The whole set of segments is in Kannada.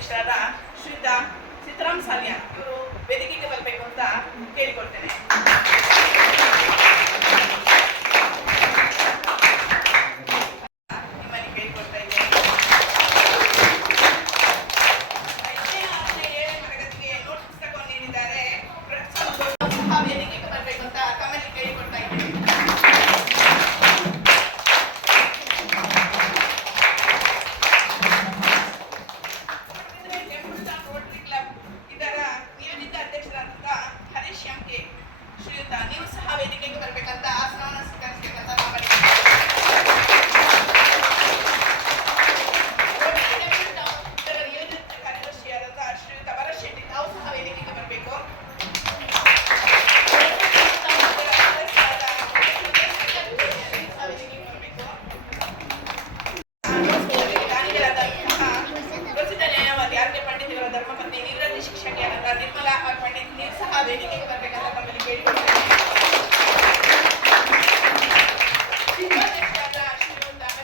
ಅಧ್ಯಕ್ಷರಾದ ಶ್ರೀಯುತ ಸಿದ್ದರಾಮ್ ಸಾಲಿಯಾ ಇವರು ವೇದಿಕೆಗೆ ಬರಬೇಕು ಅಂತ ಕೇಳಿಕೊಳ್ತೇನೆ. ನಿಮ್ಮಲ್ಲಿ ಕೇಳಿಕೊಳ್ತಾ ಇದ್ದೇನೆ. 5ನೇ 6ನೇ 7ನೇ ತರಗತಿಗೆ ನೋಟ್ ಪುಸ್ತಕವನ್ನು ನೀಡಿದ್ದಾರೆ. ವೇದಿಕೆಗೆ ಬರಬೇಕು ಅಂತ ತಮ್ಮಲ್ಲಿ ಕೇಳಿಕೊಳ್ತಾ ಇದ್ದೇನೆ. ಶ್ರೀಯುತ ನೀವು ಸಹ ವೇದಿಕೆಗೆ ಬರಬೇಕಂತ ಆಸನವನ್ನು ಸ್ವೀಕರಿಸಬೇಕಂತ ಇದರ ನಿಯೋಜಿತ ಕಾರ್ಯದರ್ಶಿಯಾದ ಶ್ರೀಯುತ ಭರತ್ ಶೆಟ್ಟಿ ತಾವು ಸಹ ವೇದಿಕೆಗೆ ಬರಬೇಕು. ಪ್ರಸಿದ್ಧ ನ್ಯಾಯವಾದಿ ಆರ್ಕೆ ಪಂಡಿತಗಳ ಧರ್ಮಪತ್ನಿ ನಿವೃತ್ತ ಶಿಕ್ಷಕಿಯಾದ ನಿರ್ಮಲಾ ಪಂಡಿತ್ ನೀವು ಸಹ ವೇದಿಕೆಗೆ ಬರಬೇಕಂತ ತಮ್ಮಲ್ಲಿ ಕೇಳಿಕೊಳ್ಳುತ್ತೇನೆ.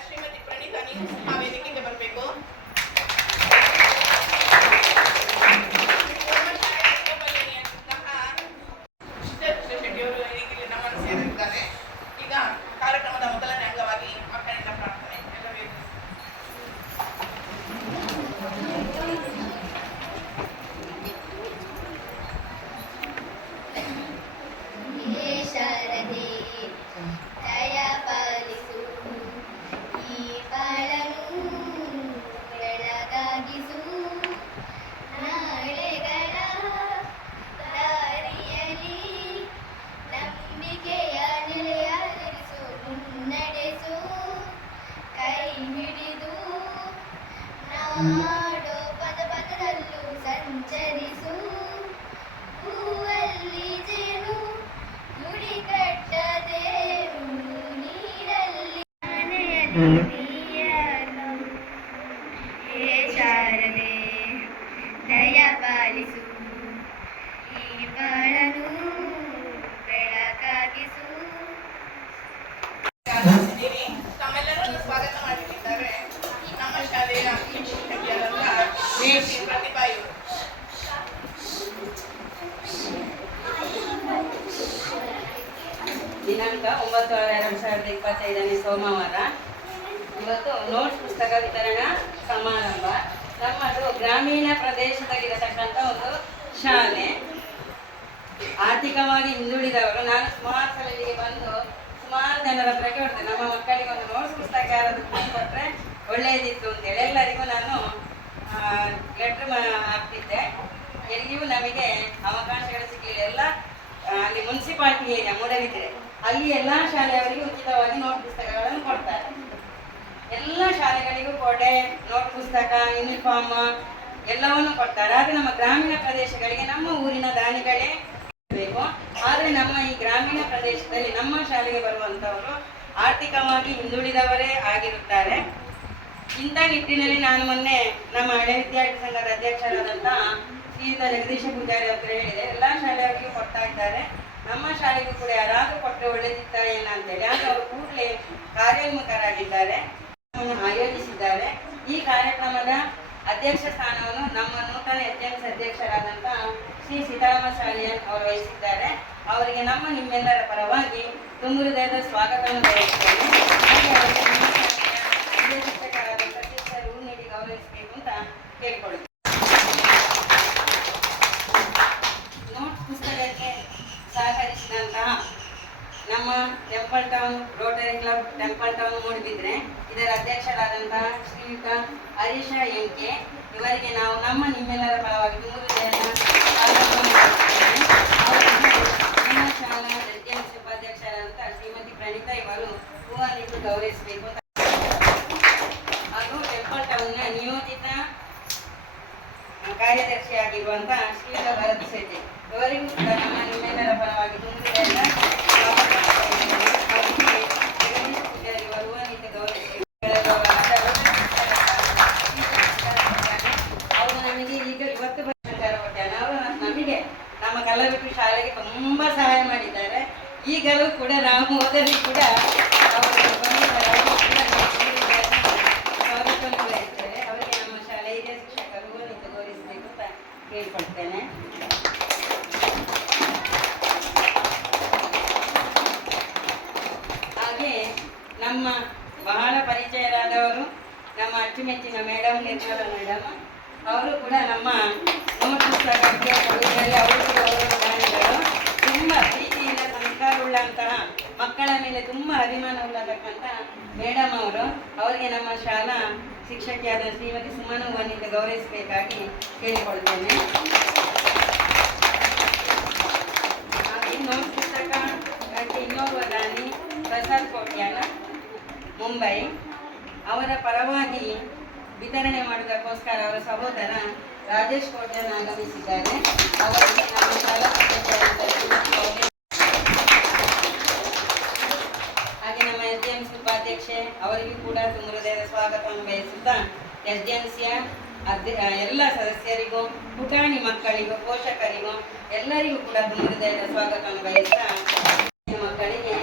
ಶ್ರೀಮತಿ ಪ್ರಣೀತಾ ನೀವು ಸಹ ವೇದಿಕೆಗೆ ಬರಬೇಕು. ಶೆಟ್ಟಿಯವರು ಈಗಲೇ ನಮ್ಮನ್ನು ಸೇರಿದ್ದಾರೆ. ಈಗ ಕಾರ್ಯಕ್ರಮದ ಮೊದಲನೇ ಅಂಗವಾಗಿ ಮಕ್ಕಳಿಂದ ಪ್ರಾರ್ಥನೆ. ನಾಡೋ ಪದ ಪದದಲ್ಲೂ ಸಂಚರಿಸು, ಹೂವಲ್ಲಿ ಜೇನು ಗುಡಿ ಕಟ್ಟದೇನು, ನೀರಲ್ಲಿ ನೀಯನು. ಹೇ ಶಾರದೆ ದಯ ಪಾಲಿಸು, ಈ ಬಾಳನು ಬೆಳಕಾಗಿಸು. ತಮ್ಮೆಲ್ಲರನ್ನು ಸ್ವಾಗತ ಮಾಡಲಿದ್ದಾರೆ ನಮ್ಮ ಶಾಲೆಯ ಪ್ರತಿಭಾ ಇವರು. ದಿನಾಂಕ 9/6/2025 ಸೋಮವಾರ. ಇವತ್ತು ನೋಟ್ಸ್ ಪುಸ್ತಕ ವಿತರಣಾ ಸಮಾರಂಭ. ನಮ್ಮದು ಗ್ರಾಮೀಣ ಪ್ರದೇಶದಲ್ಲಿರತಕ್ಕಂಥ ಒಂದು ಶಾಲೆ. ಆರ್ಥಿಕವಾಗಿ ಹಿಂದುಳಿದವರು. ನಾನು ಸುಮಾರು ಸಲ ಇಲ್ಲಿಗೆ ಬಂದು ಸುಮಾರು ಜನರ ಹತ್ರ ಕೇಳ್ತೇನೆ, ನಮ್ಮ ಮಕ್ಕಳಿಗೆ ಒಂದು ನೋಟ್ಸ್ ಪುಸ್ತಕ ಯಾರಾದರೂ ಕೊಟ್ಟರೆ ಒಳ್ಳೆಯದಿತ್ತು ಅಂತೇಳಿ. ಎಲ್ಲರಿಗೂ ನಾನು ಲೆಟ್ರ್ ಹಾಕ್ತಿದ್ದೆ. ಎಲ್ಲಿಯೂ ನಮಗೆ ಅವಕಾಶಗಳು ಸಿಗಲಿಲ್ಲ. ಎಲ್ಲ ಅಲ್ಲಿ ಮುನ್ಸಿಪಾಲ್ಟಿ ಏರಿಯಾ ಮೂಡಬಿದ್ರೆ, ಅಲ್ಲಿ ಎಲ್ಲ ಶಾಲೆಯವರಿಗೂ ಉಚಿತವಾಗಿ ನೋಟ್ ಪುಸ್ತಕಗಳನ್ನು ಕೊಡ್ತಾರೆ. ಎಲ್ಲ ಶಾಲೆಗಳಿಗೂ ಕೊಡೆ, ನೋಟ್ ಪುಸ್ತಕ, ಯೂನಿಫಾರ್ಮ್ ಎಲ್ಲವನ್ನು ಕೊಡ್ತಾರೆ. ಆದರೆ ನಮ್ಮ ಗ್ರಾಮೀಣ ಪ್ರದೇಶಗಳಿಗೆ ನಮ್ಮ ಊರಿನ ದಾನಿಗಳೇ ಬೇಕು. ಆದರೆ ನಮ್ಮ ಈ ಗ್ರಾಮೀಣ ಪ್ರದೇಶದಲ್ಲಿ ನಮ್ಮ ಶಾಲೆಗೆ ಬರುವಂಥವರು ಆರ್ಥಿಕವಾಗಿ ಹಿಂದುಳಿದವರೇ ಆಗಿರುತ್ತಾರೆ. ಇಂಥ ನಿಟ್ಟಿನಲ್ಲಿ ನಾನು ಮೊನ್ನೆ ನಮ್ಮ ಹಳೆ ವಿದ್ಯಾರ್ಥಿ ಸಂಘದ ಅಧ್ಯಕ್ಷರಾದಂಥ ಶ್ರೀಯುತ ಜಗದೀಶ ಪೂಜಾರಿ ಹತ್ರ ಹೇಳಿದೆ, ಎಲ್ಲ ಶಾಲೆಯವರಿಗೂ ಕೊಡ್ತಾ ಇದ್ದಾರೆ, ನಮ್ಮ ಶಾಲೆಗೂ ಕೂಡ ಯಾರಾದರೂ ಕೊಟ್ಟರೆ ಒಳ್ಳೆದಿತ್ತ ಏನಂತೇಳಿ. ಆದರೆ ಅವರು ಕೂಡಲೇ ಕಾರ್ಯೋನ್ಮುಖರಾಗಿದ್ದಾರೆ, ಆಯೋಜಿಸಿದ್ದಾರೆ. ಈ ಕಾರ್ಯಕ್ರಮದ ಅಧ್ಯಕ್ಷ ಸ್ಥಾನವನ್ನು ನಮ್ಮ ನೂತನ HMC ಅಧ್ಯಕ್ಷರಾದಂಥ ಶ್ರೀ ಸೀತಾರಾಮ ಶಾಲೆಯನ್ ಅವರು ವಹಿಸಿದ್ದಾರೆ. ಅವರಿಗೆ ನಿಮ್ಮೆಲ್ಲರ ಪರವಾಗಿ ತುಂಬ ಹೃದಯದ ಸ್ವಾಗತವನ್ನು ಬಯಸುತ್ತೇನೆ. ಹಾಗೆ ಶಿಕ್ಷಕರಾದ ಪ್ರತಿಷ್ಠರು ನೀಡಿ ಗೌರವಿಸಬೇಕು ಅಂತ ಕೇಳಿಕೊಳ್ಳುತ್ತೇನೆ. ನೋಟ್ಸ್ ಪುಸ್ತಕಕ್ಕೆ ಸಹಕರಿಸಿದಂತಹ ನಮ್ಮ temple town rotary club temple town Moodbidri ಇದರ ಅಧ್ಯಕ್ಷರಾದಂತಹ ಶ್ರೀಯುತ ಹರೀಶ MK ಇವರಿಗೆ ನಾವು ನಿಮ್ಮೆಲ್ಲರ ಪರವಾಗಿ ತುಂಬ ನಮ್ಮ ಶಾಲಾ HMC ಉಪಾಧ್ಯಕ್ಷರಾದಂಥ ಶ್ರೀಮತಿ ಪ್ರಣೀತಾ ಇವರು ಹೂವನ್ನಿಟ್ಟು ಗೌರವಿಸಬೇಕು. ಹಾಗೂ ಟೆಂಪಲ್ ಟೌನ್ನ ನಿಯೋಜಿತ ಕಾರ್ಯದರ್ಶಿಯಾಗಿರುವಂಥ ಶ್ರೀಯುತ ಭರತ್ ಶೆಟ್ಟಿ ಇವರಿಗೂ ಕೂಡ ನಿಮ್ಮೆಲ್ಲರ ಪರವಾಗಿ ತುಂಬ ನಮ್ಮ ಕಲಬೆಟ್ಟು ಶಾಲೆಗೆ ತುಂಬ ಸಹಾಯ ಮಾಡಿದ್ದಾರೆ. ಈಗಲೂ ಕೂಡ ನಾವು ಹೋದಲ್ಲಿ ಕೂಡ ಅವರು ಸ್ವಾಗತವನ್ನು ಬಯಸ್ತಾರೆ. ಅವರಿಗೆ ನಮ್ಮ ಶಾಲೆಯ ಶಿಕ್ಷಕರು ಕೇಳ್ಕೊಳ್ತೇನೆ. ಹಾಗೆ ನಮ್ಮ ಬಹಳ ಪರಿಚಯರಾದವರು ನಮ್ಮ ಅಚ್ಚುಮೆಚ್ಚಿನ ಮೇಡಮ್ ನಿರ್ಮಲ ಮೇಡಮ್, ಅವರು ಕೂಡ ನಮ್ಮ ನೋಟ್ ಪುಸ್ತಕಕ್ಕೆ ಕೊಡುಗೆಯಲ್ಲಿ ಅವರು ಕೂಡ ಅವರು ದಾನಿಗಳು. ತುಂಬ ಪ್ರೀತಿಯಿಂದ ಸಂಸ್ಕಾರವುಳ್ಳಂತಹ ಮಕ್ಕಳ ಮೇಲೆ ತುಂಬ ಅಭಿಮಾನ ಉಳ್ಳತಕ್ಕಂತಹ ಮೇಡಮ್ ಅವರು. ಅವರಿಗೆ ನಮ್ಮ ಶಾಲಾ ಶಿಕ್ಷಕಿಯಾದ ಶ್ರೀಮತಿ ಸುಮನವ್ವನಿಂದ ಗೌರವಿಸಬೇಕಾಗಿ ಕೇಳಿಕೊಳ್ತೇನೆ. ಹಾಗೆ ನೋಟ್ ಪುಸ್ತಕಕ್ಕೆ ಇನ್ನೋರ್ವ ದಾನಿ ಪ್ರಸಾದ್ ಕೋಟ್ಯಾನ ಮುಂಬೈ, ಅವರ ಪರವಾಗಿ ವಿತರಣೆ ಮಾಡುವುದಕ್ಕೋಸ್ಕರ ಅವರ ಸಹೋದರ ರಾಜೇಶ್ ಕೋಟ್ಯಾನ್ ಆಗಮಿಸಿದ್ದಾರೆ. ಅವರಿಗೆ ನಮ್ಮ ಶಾಲಾ ಹಾಗೆ ನಮ್ಮ SDMC ಉಪಾಧ್ಯಕ್ಷೆ ಅವರಿಗೂ ಕೂಡ ತುಂಬ ಹೃದಯದ ಸ್ವಾಗತವನ್ನು ಬಯಸುತ್ತಾ SDMCಯ ಎಲ್ಲ ಸದಸ್ಯರಿಗೂ, ಪುಟಾಣಿ ಮಕ್ಕಳಿಗೂ, ಪೋಷಕರಿಗೂ ಎಲ್ಲರಿಗೂ ಕೂಡ ತುಂಬ ಹೃದಯದ ಸ್ವಾಗತವನ್ನು ಬಯಸುತ್ತಾ ಮಕ್ಕಳಿಗೆ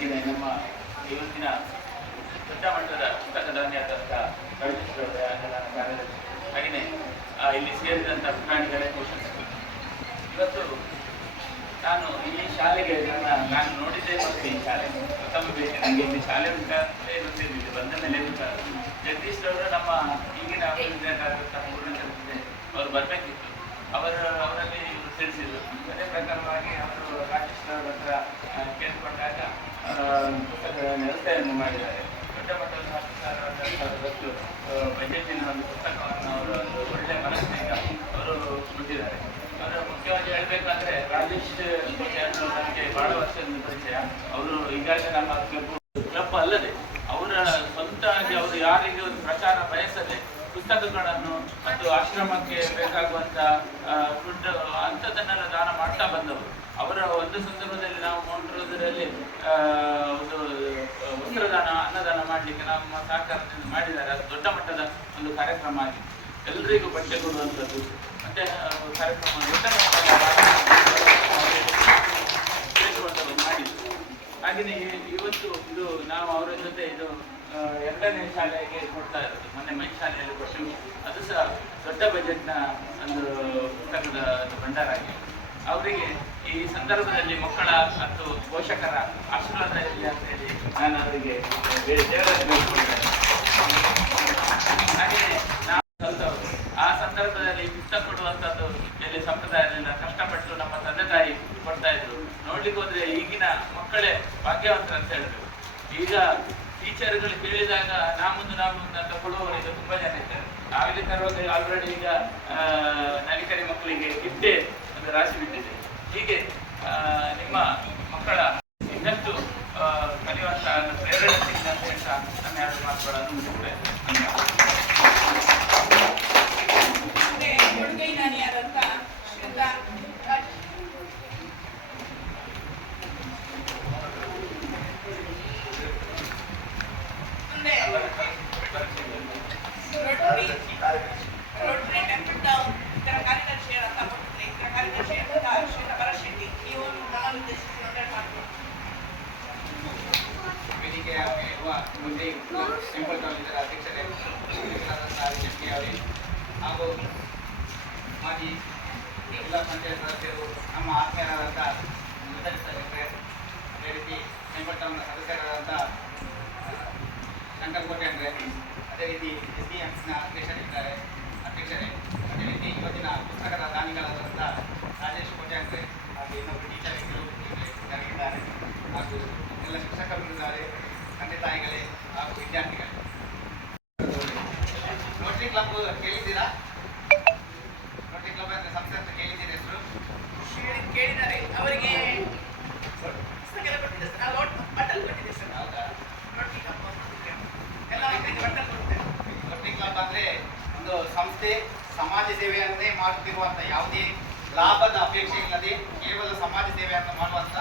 ಹಾಗೆಯೇ ನಮ್ಮ ಇವತ್ತಿನ ದೊಡ್ಡ ಮಟ್ಟದ ಪುಸ್ತಕ ದಾನಿಯಾದಂಥ ರವಿಶ್ವರವರೇ ಅನ್ನದಾನ ಕಾರ್ಯದರ್ಶಿ, ಹಾಗೆಯೇ ಇಲ್ಲಿ ಸೇರಿದಂಥ ಪುರಾಣಿಗಳೇ ಪೋಷಕರು. ಇವತ್ತು ನಾನು ಈ ಶಾಲೆಗೆ ನಾನು ನೋಡಿದ್ದೇ ಮತ್ತು ಈ ಶಾಲೆ ಪ್ರಥಮ ಭೇಟಿ. ನನಗೆ ಇಲ್ಲಿ ಶಾಲೆ ಉಂಟ ಗೊತ್ತಿರಲಿಲ್ಲ, ಬಂದ ಮೇಲೆ ಗೊತ್ತಾಗುತ್ತೆ. ಜಗದೀಶ್ ರವರು ನಮ್ಮ ಈಗಿನ ವಿದ್ಯಾರ್ಥಿ ಪೂರ್ಣಚಂದ್ರ ಅವರು ಬರಬೇಕಿತ್ತು, ಅವರಲ್ಲಿ ತಿಳಿಸಿದರು. ಅದೇ ಪ್ರಕಾರವಾಗಿ ಅವರು ರಾಜೇಶ್ ರವರ ಹತ್ರ ಕೇಳಿಕೊಂಡಾಗ ಪುಸ್ತಕಗಳ ವ್ಯವಸ್ಥೆಯನ್ನು ಮಾಡಿದ್ದಾರೆ. ದೊಡ್ಡ ಮಟ್ಟದ ಬಜೆಟಿನ ಒಂದು ಪುಸ್ತಕವನ್ನು ಅವರು ಒಂದು ಒಳ್ಳೆಯ ಮನಸ್ಸಿನಿಂದ ಅವರು ಬಿಟ್ಟಿದ್ದಾರೆ. ಅವರು ಮುಖ್ಯವಾಗಿ ಹೇಳಬೇಕಂದ್ರೆ ರಾಜೇಶ್ ನನಗೆ ಬಹಳ ವರ್ಷದಿಂದ ಪರಿಚಯ. ಅವರು ಈಗಾಗಲೇ ನಮ್ಮ ಕ್ಲಬ್ ಅಲ್ಲದೆ ಅವರ ಸ್ವಂತವಾಗಿ ಅವರು ಯಾರಿಗೆ ಒಂದು ಪ್ರಚಾರ ಬಯಸದೆ ಪುಸ್ತಕಗಳನ್ನು ಮತ್ತು ಆಶ್ರಮಕ್ಕೆ ಬೇಕಾಗುವಂಥ ದುಡ್ಡು ಅಂಥದ್ದನ್ನೆಲ್ಲ ದಾನ ಮಾಡ್ತಾ ಬಂದವರು. ಅವರ ಒಂದು ಸಂದರ್ಭದಲ್ಲಿ ನಾವು ಮೌಂಟ್ರೋದರಲ್ಲಿ ಒಂದು ವಸ್ತ್ರದಾನ ಅನ್ನದಾನ ಮಾಡಲಿಕ್ಕೆ ನಮ್ಮ ಸಹಕಾರದಿಂದ ಮಾಡಿದ್ದಾರೆ. ಅದು ದೊಡ್ಡ ಮಟ್ಟದ ಒಂದು ಕಾರ್ಯಕ್ರಮ ಆಗಿದೆ. ಎಲ್ಲರಿಗೂ ಬಟ್ಟೆ ಕೊಡುವಂಥದ್ದು ಮತ್ತು ಕಾರ್ಯಕ್ರಮ ದೊಡ್ಡ ಮಟ್ಟದ ಮಾಡಿದ್ದು. ಹಾಗೆಯೇ ಇವತ್ತು ಇದು ನಾವು ಅವರ ಜೊತೆ ಇದು 2ನೇ ಶಾಲೆಗೆ ಕೊಡ್ತಾ ಇರೋದು. ಮೊನ್ನೆ ಮೈ ಶಾಲೆಯಲ್ಲಿ ಕೊಟ್ಟು ಅದು ಸಹ ದೊಡ್ಡ ಬಜೆಟ್ನ ಒಂದು ಪುಸ್ತಕದ ಭಂಡಾರ ಆಗಿದೆ. ಅವರಿಗೆ ಈ ಸಂದರ್ಭದಲ್ಲಿ ಮಕ್ಕಳ ಮತ್ತು ಪೋಷಕರ ಆಶೀರ್ವಾದ ಇರಲಿ ಅಂತ ಹೇಳಿ ನಾನು ಅವರಿಗೆ ದೇವರಲ್ಲಿ ಬೇಡಿಕೊಳ್ತೇನೆ. ಹಾಗೆಯೇ ನಾವು ಕಲಿತವರು ಆ ಸಂದರ್ಭದಲ್ಲಿ ಪುಸ್ತಕ ಕೊಡುವಂಥದ್ದು ಎಲ್ಲಿ ಸಂಪ್ರದಾಯದಿಂದ ಕಷ್ಟಪಟ್ಟು ನಮ್ಮ ತಂದೆ ತಾಯಿ ಕೊಡ್ತಾ ಇದ್ರು. ನೋಡ್ಲಿಕ್ಕೆ ಹೋದ್ರೆ ಈಗಿನ ಮಕ್ಕಳೇ ಭಾಗ್ಯವಂತರ ಅಂತ ಹೇಳಿದ್ರು. ಈಗ ಟೀಚರ್ಗಳು ಕೇಳಿದಾಗ ನಾಮುಂದು ಅಂತ ಕೊಡುವವರು ಈಗ ತುಂಬಾ ಜನ ಇದ್ದಾರೆ. ನಾವಿಲ್ಲಿ ತರುವಾಗ ಆಲ್ರೆಡಿ ಈಗ ನಲಿಕರಿ ಮಕ್ಕಳಿಗೆ ಗಿಫ್ಟೇ ಒಂದು ರಾಶಿ ಬಿಟ್ಟಿದೆ. ಹೀಗೆ ನಿಮ್ಮ ಮಕ್ಕಳ ಇನ್ನಷ್ಟು ಕಲಿಯುವಂತ ಪ್ರೇರಣೆ ಸಿಗ್ತದೆ ಅಂತ ಹೇಳ್ತಾ ನನ್ನ 2 ಮಾತುಗಳನ್ನು ಮುಗಿಸ್ತೇನೆ. ಕೊಡುಗೈ ದಾನಿಯಾದಂಥ ರೋಟರಿ ಟೆಂಪಲ್ ಟೌನ್ ಇದರ ಕಾರ್ಯದರ್ಶಿಯಾದಂಥ ಇದರ ಕಾರ್ಯದರ್ಶಿಯಾದಂಥ ಶ್ರೀ ಭರತ್ ಶೆಟ್ಟಿ ನೀವು ನಮ್ಮನ್ನು ಉದ್ದೇಶಿಸಿ ಮಾತನಾಡ್ತಾರೆ. ವೇದಿಕೆಯ ಮೇಲಿರುವ ರೋಟರಿ ಟೆಂಪಲ್ ಟೌನ್ ಇದರ ಅಧ್ಯಕ್ಷರೇ ಶೆಟ್ಟಿ ಅವರೇ ಹಾಗೂ ಮಾಜಿ ಜಿಲ್ಲಾ ಪಂಚಾಯತ್ ಸದಸ್ಯರು, ನಮ್ಮ ಆತ್ಮೀಯರಾದಂಥ ಸದಸ್ಯರೇ, ಅದೇ ರೀತಿ ಟೆಂಪಲ್ ಟೌನ್ನ ಸದಸ್ಯರಾದಂಥ ಶಂಕರ್ ಕೋಟೆ ಅಂದರೆ, ಅದೇ ರೀತಿ SDMನ ಅಧ್ಯಕ್ಷರೇ, ಅದೇ ರೀತಿ ಇವತ್ತಿನ ಪುಸ್ತಕದ ದಾನಿಗಳಾದಂಥ ರಾಜೇಶ್ ಕೋಟೆ ಅಂದರೆ, ಹಾಗೂ ಇನ್ನೊಬ್ಬರು ಟೀಚರ್ ಇದ್ದಾರೆ, ಹಾಗೂ ಎಲ್ಲ ಶಿಕ್ಷಕರಿದ್ದಾರೆ, ತಂದೆ ತಾಯಿಗಳೇ ಹಾಗೂ ವಿದ್ಯಾರ್ಥಿಗಳೇ. ರೋಟರಿ ಕ್ಲಬ್ ಕೇಳಿದ್ದೀರಾ? ರೋಟರಿ ಕ್ಲಬ್ ಅಂದರೆ ಸಂಸ್ಥೆ ಅಂತ ಕೇಳಿದ್ದೀರಾ ಹೆಸರು? ಕೇಳಿದ್ದಾರೆ. ಅವರಿಗೆ ಪುಸ್ತಕ ಎಲ್ಲ ಕೊಟ್ಟಿದೆ ಸರ್, ಬಟ್ಟಲು ಕೊಟ್ಟಿದೆ ಸರ್. ಹೌದಾ? ರೋಟರಿ ಕ್ಲಬ್ ಎಲ್ಲ ಮಕ್ಕಳಿಗೆ ಬಟ್ಟಲು ಕೊಡ್ತೇವೆ. ರೋಟರಿ ಕ್ಲಬ್ ಅಂದರೆ ಒಂದು ಸಂಸ್ಥೆ, ಸಮಾಜ ಸೇವೆಯನ್ನೇ ಮಾಡುತ್ತಿರುವಂಥ, ಯಾವುದೇ ಲಾಭದ ಅಪೇಕ್ಷೆ ಇಲ್ಲದೆ ಕೇವಲ ಸಮಾಜ ಸೇವೆಯನ್ನು ಮಾಡುವಂಥ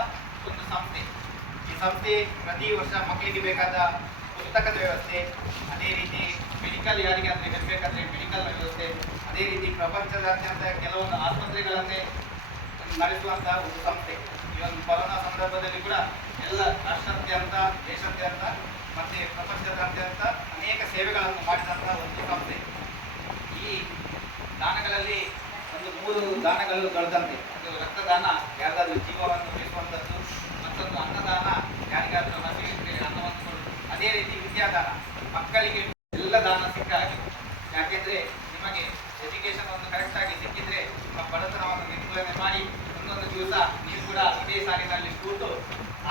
ಒಂದು ಸಂಸ್ಥೆ. ಈ ಸಂಸ್ಥೆ ಪ್ರತಿ ವರ್ಷ ಮಕ್ಕಳಿಗೆ ಬೇಕಾದ ಪುಸ್ತಕದ ವ್ಯವಸ್ಥೆ, ಅದೇ ರೀತಿ ಮೆಡಿಕಲ್ ಯಾರಿಗೆ ಅಂದರೆ ಬೇಕಾದರೆ ಮೆಡಿಕಲ್ ವ್ಯವಸ್ಥೆ, ಅದೇ ರೀತಿ ಪ್ರಪಂಚದಾದ್ಯಂತ ಕೆಲವೊಂದು ಆಸ್ಪತ್ರೆಗಳನ್ನೇ ನಡೆಸುವಂಥ ಒಂದು ಸಂಸ್ಥೆ. ಈ ಒಂದು ಕೊರೋನಾ ಸಂದರ್ಭದಲ್ಲಿ ಕೂಡ ಎಲ್ಲ ರಾಷ್ಟ್ರಾದ್ಯಂತ, ದೇಶಾದ್ಯಂತ ಮತ್ತು ಪ್ರಪಂಚದಾದ್ಯಂತ ಅನೇಕ ಸೇವೆಗಳನ್ನು ಮಾಡಿದಂಥ ಒಂದು ಸಂಸ್ಥೆ. ಈ ದಾನಗಳಲ್ಲಿ ಒಂದು 3 ದಾನಗಳು ದೊಡ್ಡದಂತೆ. ಒಂದು ರಕ್ತದಾನ, ಯಾರಿಗಾದ್ರೂ ಜೀವವನ್ನು ಉಳಿಸುವಂಥದ್ದು, ಮತ್ತೊಂದು ಅನ್ನದಾನ, ಯಾರಿಗಾದ್ರೂ ಹಸಿವಿದ್ರೆ ಅನ್ನವನ್ನು ಕೊಡುವುದು, ಅದೇ ರೀತಿ ವಿದ್ಯಾದಾನ, ಮಕ್ಕಳಿಗೆ ಎಲ್ಲ ದಾನ ಸಿಕ್ಕ ಹಾಗೆ. ಯಾಕೆಂದರೆ ನಿಮಗೆ ಎಜುಕೇಷನ್ ಒಂದು ಕರೆಕ್ಟಾಗಿ ಸಿಕ್ಕಿದ್ರೆ ನಿಮ್ಮ ಬಡತನವನ್ನು ನಿರ್ಮೂಲನೆ ಮಾಡಿ ಒಂದೊಂದು ದಿವಸ ನೀವು ಕೂಡ ಇದೇ ಸಾಲಿನಲ್ಲಿ ಕೂತು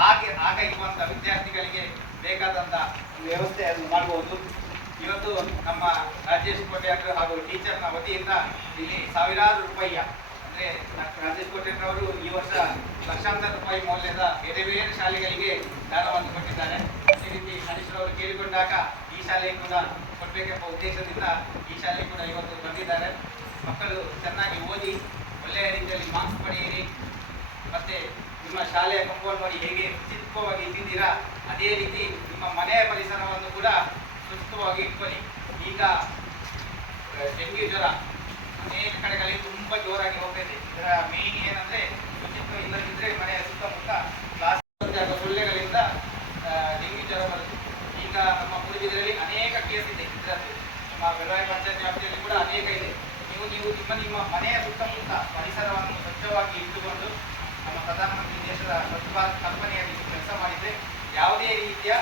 ಆಗ ಇರುವಂಥ ವಿದ್ಯಾರ್ಥಿಗಳಿಗೆ ಬೇಕಾದಂಥ ಒಂದು ವ್ಯವಸ್ಥೆಯನ್ನು ಮಾಡಬಹುದು. ಇವತ್ತು ನಮ್ಮ ರಾಜೇಶ್ ಕೋಟೆ ಹಾಗೂ ಟೀಚರ್ನ ವತಿಯಿಂದ ಇಲ್ಲಿ ಸಾವಿರಾರು ರೂಪಾಯಿಯ ಅಂದರೆ ರಾಜೇಶ್ ಕೋಟೆಯವರು ಈ ವರ್ಷ ಲಕ್ಷಾಂತರ ರೂಪಾಯಿ ಮೌಲ್ಯದ ಬೇರೆ ಬೇರೆ ಶಾಲೆಗಳಿಗೆ ದಾನವನ್ನು ಕೊಟ್ಟಿದ್ದಾರೆ. ಅದೇ ರೀತಿ ಹರೀಶ್ರವರು ಕೇಳಿಕೊಂಡಾಗ ಈ ಶಾಲೆ ಕೂಡ ಕೊಡಬೇಕೆಂಬ ಉದ್ದೇಶದಿಂದ ಈ ಶಾಲೆ ಕೂಡ ಇವತ್ತು ಬಂದಿದ್ದಾರೆ. ಮಕ್ಕಳು ಚೆನ್ನಾಗಿ ಓದಿ ಒಳ್ಳೆಯ ರೀತಿಯಲ್ಲಿ ಮಾರ್ಕ್ಸ್ ಪಡೆಯಿರಿ, ಮತ್ತು ನಿಮ್ಮ ಶಾಲೆಯ ಕಾಂಪೌಂಡ್ ನೋಡಿ ಹೇಗೆ ಚಿತ್ಕವಾಗಿ ಇಟ್ಟಿದ್ದೀರಾ ಅದೇ ರೀತಿ ನಿಮ್ಮ ಮನೆಯ ಪರಿಸರವನ್ನು ಕೂಡ ಸುಸ್ತವಾಗಿ ಇಟ್ಕೊಳ್ಳಿ. ಈಗ ಡೆಂಗ್ಯೂ ಜ್ವರ ಅನೇಕ ಕಡೆಗಳಲ್ಲಿ ತುಂಬ ಜೋರಾಗಿ ಹೋಗ್ತಿದೆ. ಇದರ ಮೇನ್ ಏನಂದರೆ ಶುಚಿತ್ವ ಇಲ್ಲದಿದ್ದರೆ ಮನೆಯ ಸುತ್ತಮುತ್ತ ಪ್ಲಾಸ್ಟಿಕ್ ಹಾಗೂ ಸೊಳ್ಳೆಗಳಿಂದ ಇಟ್ಟುಕೊಂಡು ನಮ್ಮ ಪ್ರಧಾನಮಂತ್ರಿ ದೇಶದ ಸ್ವಚ್ಛ ಭಾರತ್ ಕಲ್ಪನೆಯಲ್ಲಿ ಕೆಲಸ ಮಾಡಿದರೆ ಯಾವುದೇ ರೀತಿಯ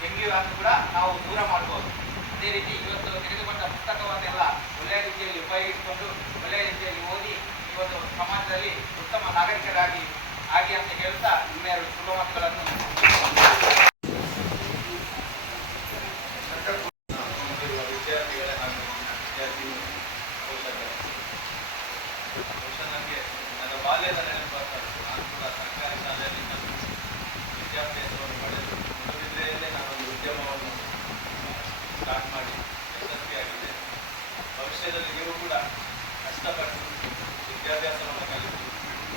ಡೆಂಗ್ಯೂವನ್ನು ಕೂಡ ನಾವು ದೂರ ಮಾಡ್ಬೋದು. ಅದೇ ರೀತಿ ಇವತ್ತು ತೆಗೆದುಕೊಂಡ ಪುಸ್ತಕವನ್ನೆಲ್ಲ ಒಳ್ಳೆಯ ರೀತಿಯಲ್ಲಿ ಉಪಯೋಗಿಸಿಕೊಂಡು ಒಳ್ಳೆಯ ರೀತಿಯಲ್ಲಿ ಓದಿ ಈ ಒಂದು ಸಮಾಜದಲ್ಲಿ ಉತ್ತಮ ನಾಗರಿಕರಾಗಿ ಆಗಿ ಅಂತ ಹೇಳ್ತಾ ಇನ್ನೆರಡು ಶುಭ ಮಾತುಗಳನ್ನು ವಿದ್ಯಾರ್ಥಿಗಳೇ ಹಾಗೂ ವಿದ್ಯಾರ್ಥಿ ಪೋಷಕರು. ಬಹುಶಃ ನನಗೆ ನನ್ನ ಬಾಲ್ಯದ ನೆನಪು ಆಗ್ತದೆ. ನಾನು ಕೂಡ ಸರ್ಕಾರಿ ಶಾಲೆಯಲ್ಲಿ ವಿದ್ಯಾಭ್ಯಾಸವನ್ನು ಪಡೆದು ಮೂಡುಬಿದ್ರೆಯಲ್ಲೇ ನಾನೊಂದು ಉದ್ಯಮವನ್ನು ಸ್ಟಾರ್ಟ್ ಮಾಡಿ ಯಶಸ್ವಿಯಾಗಿದೆ. ಭವಿಷ್ಯದಲ್ಲಿ ನೀವು ಕೂಡ ಕಷ್ಟಪಟ್ಟು ವಿದ್ಯಾಭ್ಯಾಸವನ್ನು ಕಲಿತು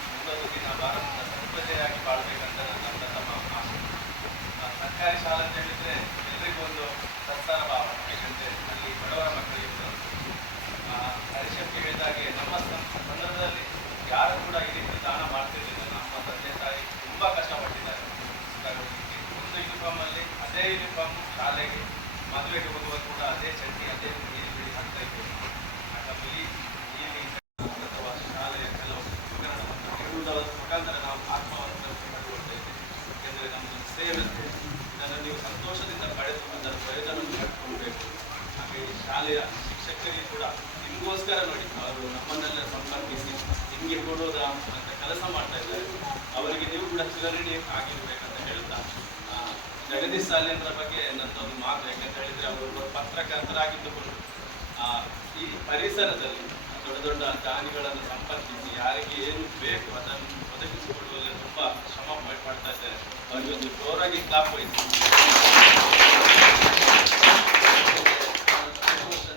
ಮುಂದೊಂದು ದಿನ ಭಾರತದ ಸಂಪ್ರದಾಯಾಗಿ ಬಾಳ್ಬೇಕಂತ ನನ್ನ ಪ್ರಥಮ ಆಸೆ. ಸರ್ಕಾರಿ ಶಾಲೆ ಅಂತ ಹೇಳಿದರೆ ಎಲ್ರಿಗೂ ಒಂದು ಸತ್ಸಾರ ಭಾವ. ಯಾಕಂದರೆ ಅಲ್ಲಿ ಬಡವರ ಮಕ್ಕಳಿಗೆ ಹರಿಶಕ್ತಿ ಹೇಳಿದಾಗೆ ನಮ್ಮ ಸಂದರ್ಭದಲ್ಲಿ ಯಾರು ಕೂಡ ಈ ರೀತಿ ದಾನ ಮಾಡ್ತಿರ್ಲಿಲ್ಲ. ನಮ್ಮ ತಂದೆ ತಾಯಿ ತುಂಬ ಕಷ್ಟಪಟ್ಟಿದ್ದಾರೆ ಒಂದು ಯೂನಿಫಾರ್ಮಲ್ಲಿ ಅದೇ ಯೂನಿಫಾರ್ಮ್ ಶಾಲೆಗೆ ಮದುವೆಗೆ ಹೋಗುವಾಗ ಕೂಡ ಅದೇ ಚಟ್ನಿ ಅದೇ ನೀರು ಬಿಡಿ ಹಾಕ್ತಾ ಇದ್ದೇವೆ. ಹಾಗಾಗಿ ಇಲ್ಲಿ ಅಥವಾ ಶಾಲೆಯ ಕೆಲವು ಉಪಕರಣವನ್ನು ಇಡುವುದರ ಮುಖಾಂತರ ನಾವು ಆತ್ಮವನ್ನು ಪಡೆದುಕೊಳ್ತೇವೆ. ಯಾಕೆಂದರೆ ನಮ್ಮದು ಸೇವೆ ಇದನ್ನು ನೀವು ಸಂತೋಷದಿಂದ ಪಡೆದು ಅದರ ಪ್ರಯೋಜನವನ್ನು ಪಡೆದುಕೊಳ್ಬೇಕು. ಹಾಗೆ ಶಾಲೆಯ ಶಿಕ್ಷಕರಿಗೆ ಕೂಡ ನಿಮಗೋಸ್ಕರ ನೋಡಿ ಅವರು ನಮ್ಮನ್ನೆಲ್ಲ ಸಂಪರ್ಕಿಸಿ ನಿಮಗೆ ಕೊಡೋದ ಅಂತ ಕೆಲಸ ಮಾಡ್ತಾ ಇದ್ದಾರೆ. ಅವರಿಗೆ ನೀವು ಕೂಡ ಚಿರಋಣಿ ಆಗಿರ್ಬೇಕಂತ ಹೇಳ್ತಾ ಜಗದೀಶ್ ಸಾಲೇಂದ್ರ ಬಗ್ಗೆ ನನ್ನೊಂದು ಮಾತು. ಯಾಕಂತ ಹೇಳಿದರೆ ಅವರು ಪತ್ರಕರ್ತರಾಗಿದ್ದುಕೊಂಡು ಈ ಪರಿಸರದಲ್ಲಿ ದೊಡ್ಡ ದೊಡ್ಡ ದಾನಿಗಳನ್ನು ಸಂಪರ್ಕಿಸಿ ಯಾರಿಗೆ ಏನು ಬೇಕು ಅದನ್ನು ಒದಗಿಸಿಕೊಳ್ಳುವಲ್ಲಿ ತುಂಬ ಶ್ರಮ ಪಡ್ತಾ ಇದ್ದಾರೆ. ಅವರಿಗೆ ಒಂದು ಜೋರಾಗಿ ಕ್ಲಾಪ್ ವಹಿಸಿ.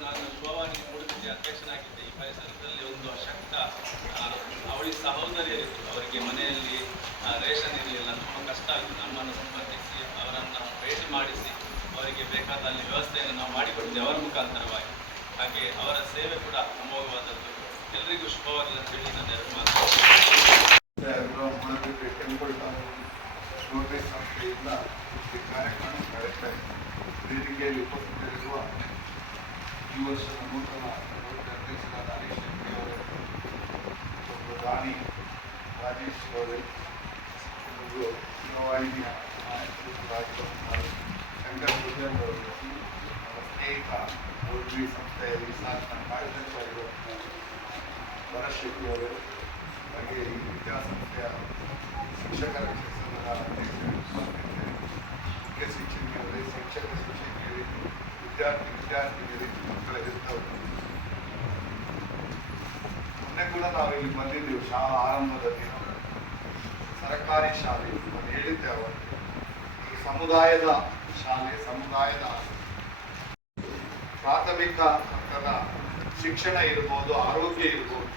ನಾನು ಯುವವಾಣಿ ಮೂಡುಬಿದ್ರೆ ಅಧ್ಯಕ್ಷನಾಗಿದ್ದೆ. ಈ ಪರಿಸರದಲ್ಲಿ ಒಂದು ಶಕ್ತ ಅವಳಿ ಸಹೋದರಿಯರಿದ್ದರು. ಅವರಿಗೆ ಮನೆಯಲ್ಲಿ ರೇಷನ್ ಇರಲಿಲ್ಲ, ತುಂಬ ಕಷ್ಟ ಆಯಿತು. ನಮ್ಮನ್ನು ಸಂಪರ್ಕಿಸಿ ಅವರನ್ನು ಭೇಟಿ ಮಾಡಿಸಿ ಅವರಿಗೆ ಬೇಕಾದ ಅಲ್ಲಿ ವ್ಯವಸ್ಥೆಯನ್ನು ನಾವು ಮಾಡಿಕೊಟ್ಟಿದ್ದೇವೆ ಅವರ ಮುಖಾಂತರವಾಗಿ. ಹಾಗೆ ಅವರ ಸೇವೆ ಕೂಡ ಅಮೋಘವಾದದ್ದು. ಎಲ್ಲರಿಗೂ ಶುಭವಾಗಲಿ ಅಂತ ಹೇಳಿ ನನ್ನ ಎರಡು ಮಾತು. ಮೂಡುಬಿದ್ರೆ ಟೆಂಪಲ್ ರೋಟರಿ ಸಂಸ್ಥೆಯಿಂದ ಈ ಕಾರ್ಯಕ್ರಮ ನಡೆಸ್ತಾ ಇದೆ. ವೇದಿಕೆಯಲ್ಲಿ ಉಪಸ್ಥಿತರಿರುವ ಈ ವರ್ಷದ ನೂತನ ರೋಟರಿ ಅಧ್ಯಕ್ಷರಾದ ಹರೀಶ್ ಶೆಟ್ಟಿ ಅವರು, ರಾಣಿ ರಾಜೇಶ್ ಅವರು, ಯುವವಾಹಿನಿಯ ಶಂಕರ್ ಗುಜರ್ ಅವರು, ಸ್ನೇಹಿತ ರೋಟರಿ ಸಂಸ್ಥೆಯ ವಿಶಾಖ ಕಾರ್ಯದರ್ಶಿಯಾಗಿರುವ ಭರತ್ ಶೆಟ್ಟಿ ಅವರು, ಹಾಗೆ ಈ ವಿದ್ಯಾಸಂಸ್ಥೆಯ ಶಿಕ್ಷಕರ ಸಂಘದ ಮುಖ್ಯ ಶಿಕ್ಷಕಿಯರೇ, ಶಿಕ್ಷಕಿಯರೇ, ವಿದ್ಯಾರ್ಥಿನಿಯರೇ, ಮಕ್ಕಳ ಹೆತ್ತವರು. ಮೊನ್ನೆ ಕೂಡ ನಾವು ಇಲ್ಲಿ ಬಂದಿದ್ದೆವು. ಶಾಲಾ ಆರಂಭದ ದಿನ ಸರ್ಕಾರಿ ಶಾಲೆ ನಾನು ಹೇಳಿದ್ದೆ ಅವರಿಗೆ ಈ ಸಮುದಾಯದ ಶಾಲೆ, ಸಮುದಾಯದ ಪ್ರಾಥಮಿಕ ಹಂತದ ಶಿಕ್ಷಣ ಇರ್ಬೋದು, ಆರೋಗ್ಯ ಇರ್ಬೋದು,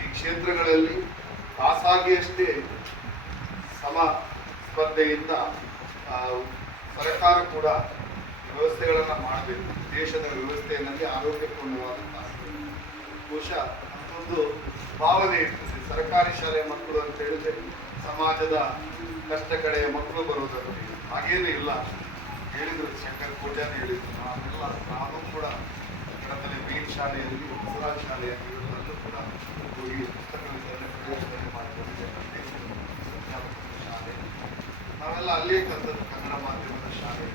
ಈ ಕ್ಷೇತ್ರಗಳಲ್ಲಿ ಖಾಸಗಿಯಷ್ಟೇ ಸಮ ಸ್ಪರ್ಧೆಯಿಂದ ಸರ್ಕಾರ ಕೂಡ ವ್ಯವಸ್ಥೆಗಳನ್ನು ಮಾಡಬೇಕು. ದೇಶದ ವ್ಯವಸ್ಥೆಯಲ್ಲಿ ಆರೋಗ್ಯಪೂರ್ಣವಾದಂತಹ ಬಹುಶಃ ಒಂದು ಭಾವನೆ ಇರ್ತದೆ. ಸರ್ಕಾರಿ ಶಾಲೆಯ ಮಕ್ಕಳು ಅಂತ ಹೇಳಿದ್ರೆ ಸಮಾಜದ ಕಷ್ಟ ಕಡೆಯ ಮಕ್ಕಳು ಬರೋದನ್ನು ಹಾಗೇನೂ ಇಲ್ಲ. ಹೇಳಿದ್ರು ಶಂಕರ್ ಕೋಟ್ಯಾನ್ ಹೇಳಿದ್ರು. ನಾನು ಕೂಡ ಕಡತಲೆ ಮೇನ್ ಶಾಲೆಯಲ್ಲಿ, ಹೊಸರಾಜ್ ಶಾಲೆಯಲ್ಲಿ ಅಲ್ಲೂ ಕೂಡ ಹೋಗಿ ಪುಸ್ತಕ ವಿತರಣೆ ಮಾಡಿಕೊಂಡಿದ್ದೆ. ಶಾಲೆ ನಾವೆಲ್ಲ ಅಲ್ಲಿಯೇ ಕಲಿತದ್ದು, ಕನ್ನಡ ಮಾಧ್ಯಮದ ಶಾಲೆ.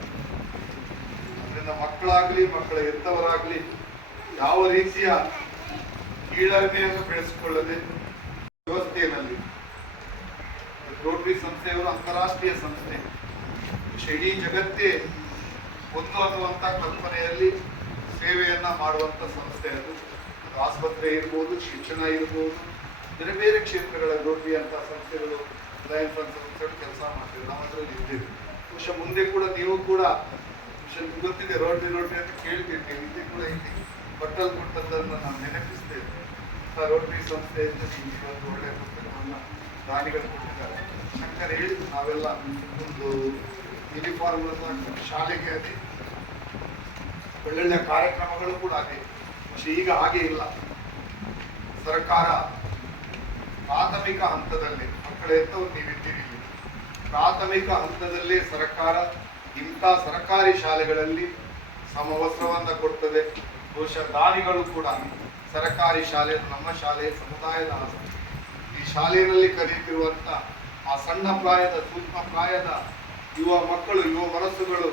ಅದರಿಂದ ಮಕ್ಕಳಾಗ್ಲಿ, ಮಕ್ಕಳ ಹೆತ್ತವರಾಗ್ಲಿ ಯಾವ ರೀತಿಯ ಕೀಳರಿಮೆಯನ್ನು ಬೆಳೆಸಿಕೊಳ್ಳದೆ ವ್ಯವಸ್ಥೆಯಲ್ಲಿ ರೋಟರಿ ಸಂಸ್ಥೆಯವರು ಅಂತಾರಾಷ್ಟ್ರೀಯ ಸಂಸ್ಥೆ, ಇಡೀ ಜಗತ್ತೇ ಒಂದು ಅನ್ನುವಂಥ ಕಲ್ಪನೆಯಲ್ಲಿ ಸೇವೆಯನ್ನ ಮಾಡುವಂಥ ಸಂಸ್ಥೆ ಅದು. ಆಸ್ಪತ್ರೆ ಇರ್ಬೋದು, ಶಿಕ್ಷಣ ಇರ್ಬೋದು, ಬೇರೆ ಬೇರೆ ಕ್ಷೇತ್ರಗಳ ರೋಟರಿ ಅಂತ ಸಂಸ್ಥೆಗಳು, ಲಯನ್ಸ್ ಅಂತ ಸಂಸ್ಥೆಗಳು ಕೆಲಸ ಮಾಡ್ತೀವಿ. ನಾವು ಅದರಲ್ಲಿ ಇದ್ದೇವೆ. ಬಹುಶಃ ಮುಂದೆ ಕೂಡ ನೀವು ಕೂಡ ಗೊತ್ತಿದೆ ರೋಟರಿ ಅಂತ ಕೇಳ್ತಿರ್ತೀವಿ. ಹಿಂದೆ ಕೂಡ ಇಲ್ಲಿ ಬಟ್ಟಲು ಕೊಟ್ಟದ್ದನ್ನು ನಾವು ನೆನಪಿಸ್ತೇವೆ. ರೋಟರಿ ಸಂಸ್ಥೆಯಿಂದ ನೀವು ಇವತ್ತು ಒಳ್ಳೆಯ ಪುಸ್ತಕವನ್ನು ದಾನಿಗಳು ಕೊಟ್ಟಿದ್ದಾರೆ. ಶಂಕರ್ ಹೇಳಿದ್ರು ನಾವೆಲ್ಲ ಒಂದು ಯೂನಿಫಾರ್ಮ್ ಶಾಲೆಗೆ ಅದೇ ಒಳ್ಳೊಳ್ಳೆ ಕಾರ್ಯಕ್ರಮಗಳು ಕೂಡ ಅದೇ. പക്ഷെ ಈಗ ಹಾಗೆ ಇಲ್ಲ. ಸರ್ಕಾರ ಪ್ರಾಥಮಿಕ ಹಂತದಲ್ಲಿ ಮಕ್ಕಳ ಎತ್ತವರು ನೀವಿದ್ದೀರಿ, ಪ್ರಾಥಮಿಕ ಹಂತದಲ್ಲೇ ಸರ್ಕಾರ ಇಂಥ ಸರ್ಕಾರಿ ಶಾಲೆಗಳಲ್ಲಿ ಸಮವಸ್ತ್ರವನ್ನು ಕೊಡ್ತದೆ. ಬಹುಶಃ ದಾನಿಗಳು ಕೂಡ ಸರ್ಕಾರಿ ಶಾಲೆ, ನಮ್ಮ ಶಾಲೆ ಸಮುದಾಯದ ಆಸ್ತಿ, ಶಾಲೆಯಲ್ಲಿ ಕಲಿಯುತ್ತಿರುವಂಥ ಆ ಸಣ್ಣ ಪ್ರಾಯದ ಸೂಕ್ಷ್ಮ ಪ್ರಾಯದ ಯುವ ಮಕ್ಕಳು, ಯುವ ಮನಸ್ಸುಗಳು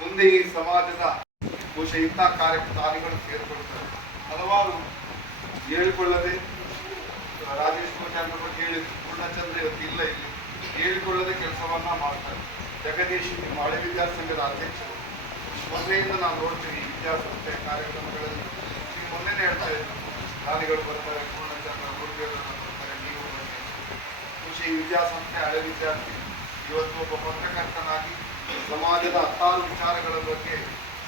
ಮುಂದೆ ಈ ಸಮಾಜದ ಬಹುಶಃ ಇಂಥ ಕಾರ್ಯಗಳು ಸೇರಿಕೊಳ್ತಾರೆ. ಹಲವಾರು ಹೇಳಿಕೊಳ್ಳದೆ, ರಾಜೇಶ್ ಕೋಟ್ಯಾನ್ ಬಗ್ಗೆ ಹೇಳಿ, ಪೂರ್ಣಚಂದ್ರ ಇವತ್ತು ಇಲ್ಲ ಇಲ್ಲಿ, ಹೇಳಿಕೊಳ್ಳದೆ ಕೆಲಸವನ್ನ ಮಾಡ್ತಾರೆ. ಜಗದೀಶ್ ನಿಮ್ಮ ಹಳೆ ವಿದ್ಯಾರ್ಥಿ ಸಂಘದ ಅಧ್ಯಕ್ಷರು, ಮೊನ್ನೆಯಿಂದ ನಾವು ನೋಡ್ತೀವಿ ಈ ವಿದ್ಯಾಸಂಸ್ಥೆಯ ಕಾರ್ಯಕ್ರಮಗಳಲ್ಲಿ. ನೀವು ಮೊನ್ನೆನೇ ಹೇಳ್ತಾ ಇದ್ರು, ದಾನಿಗಳು ಬರ್ತಾರೆ, ಪೂರ್ಣಚಂದ್ರ ಗುರುದೇವರು ಬರ್ತಾರೆ, ನೀವು ಬನ್ನಿ. ಬಹುಶಃ ಈ ವಿದ್ಯಾಸಂಸ್ಥೆ ಹಳೆ ವಿದ್ಯಾರ್ಥಿ ಇವತ್ತು ಒಬ್ಬ ಪತ್ರಕರ್ತನಾಗಿ ಸಮಾಜದ ಹತ್ತಾರು ವಿಚಾರಗಳ ಬಗ್ಗೆ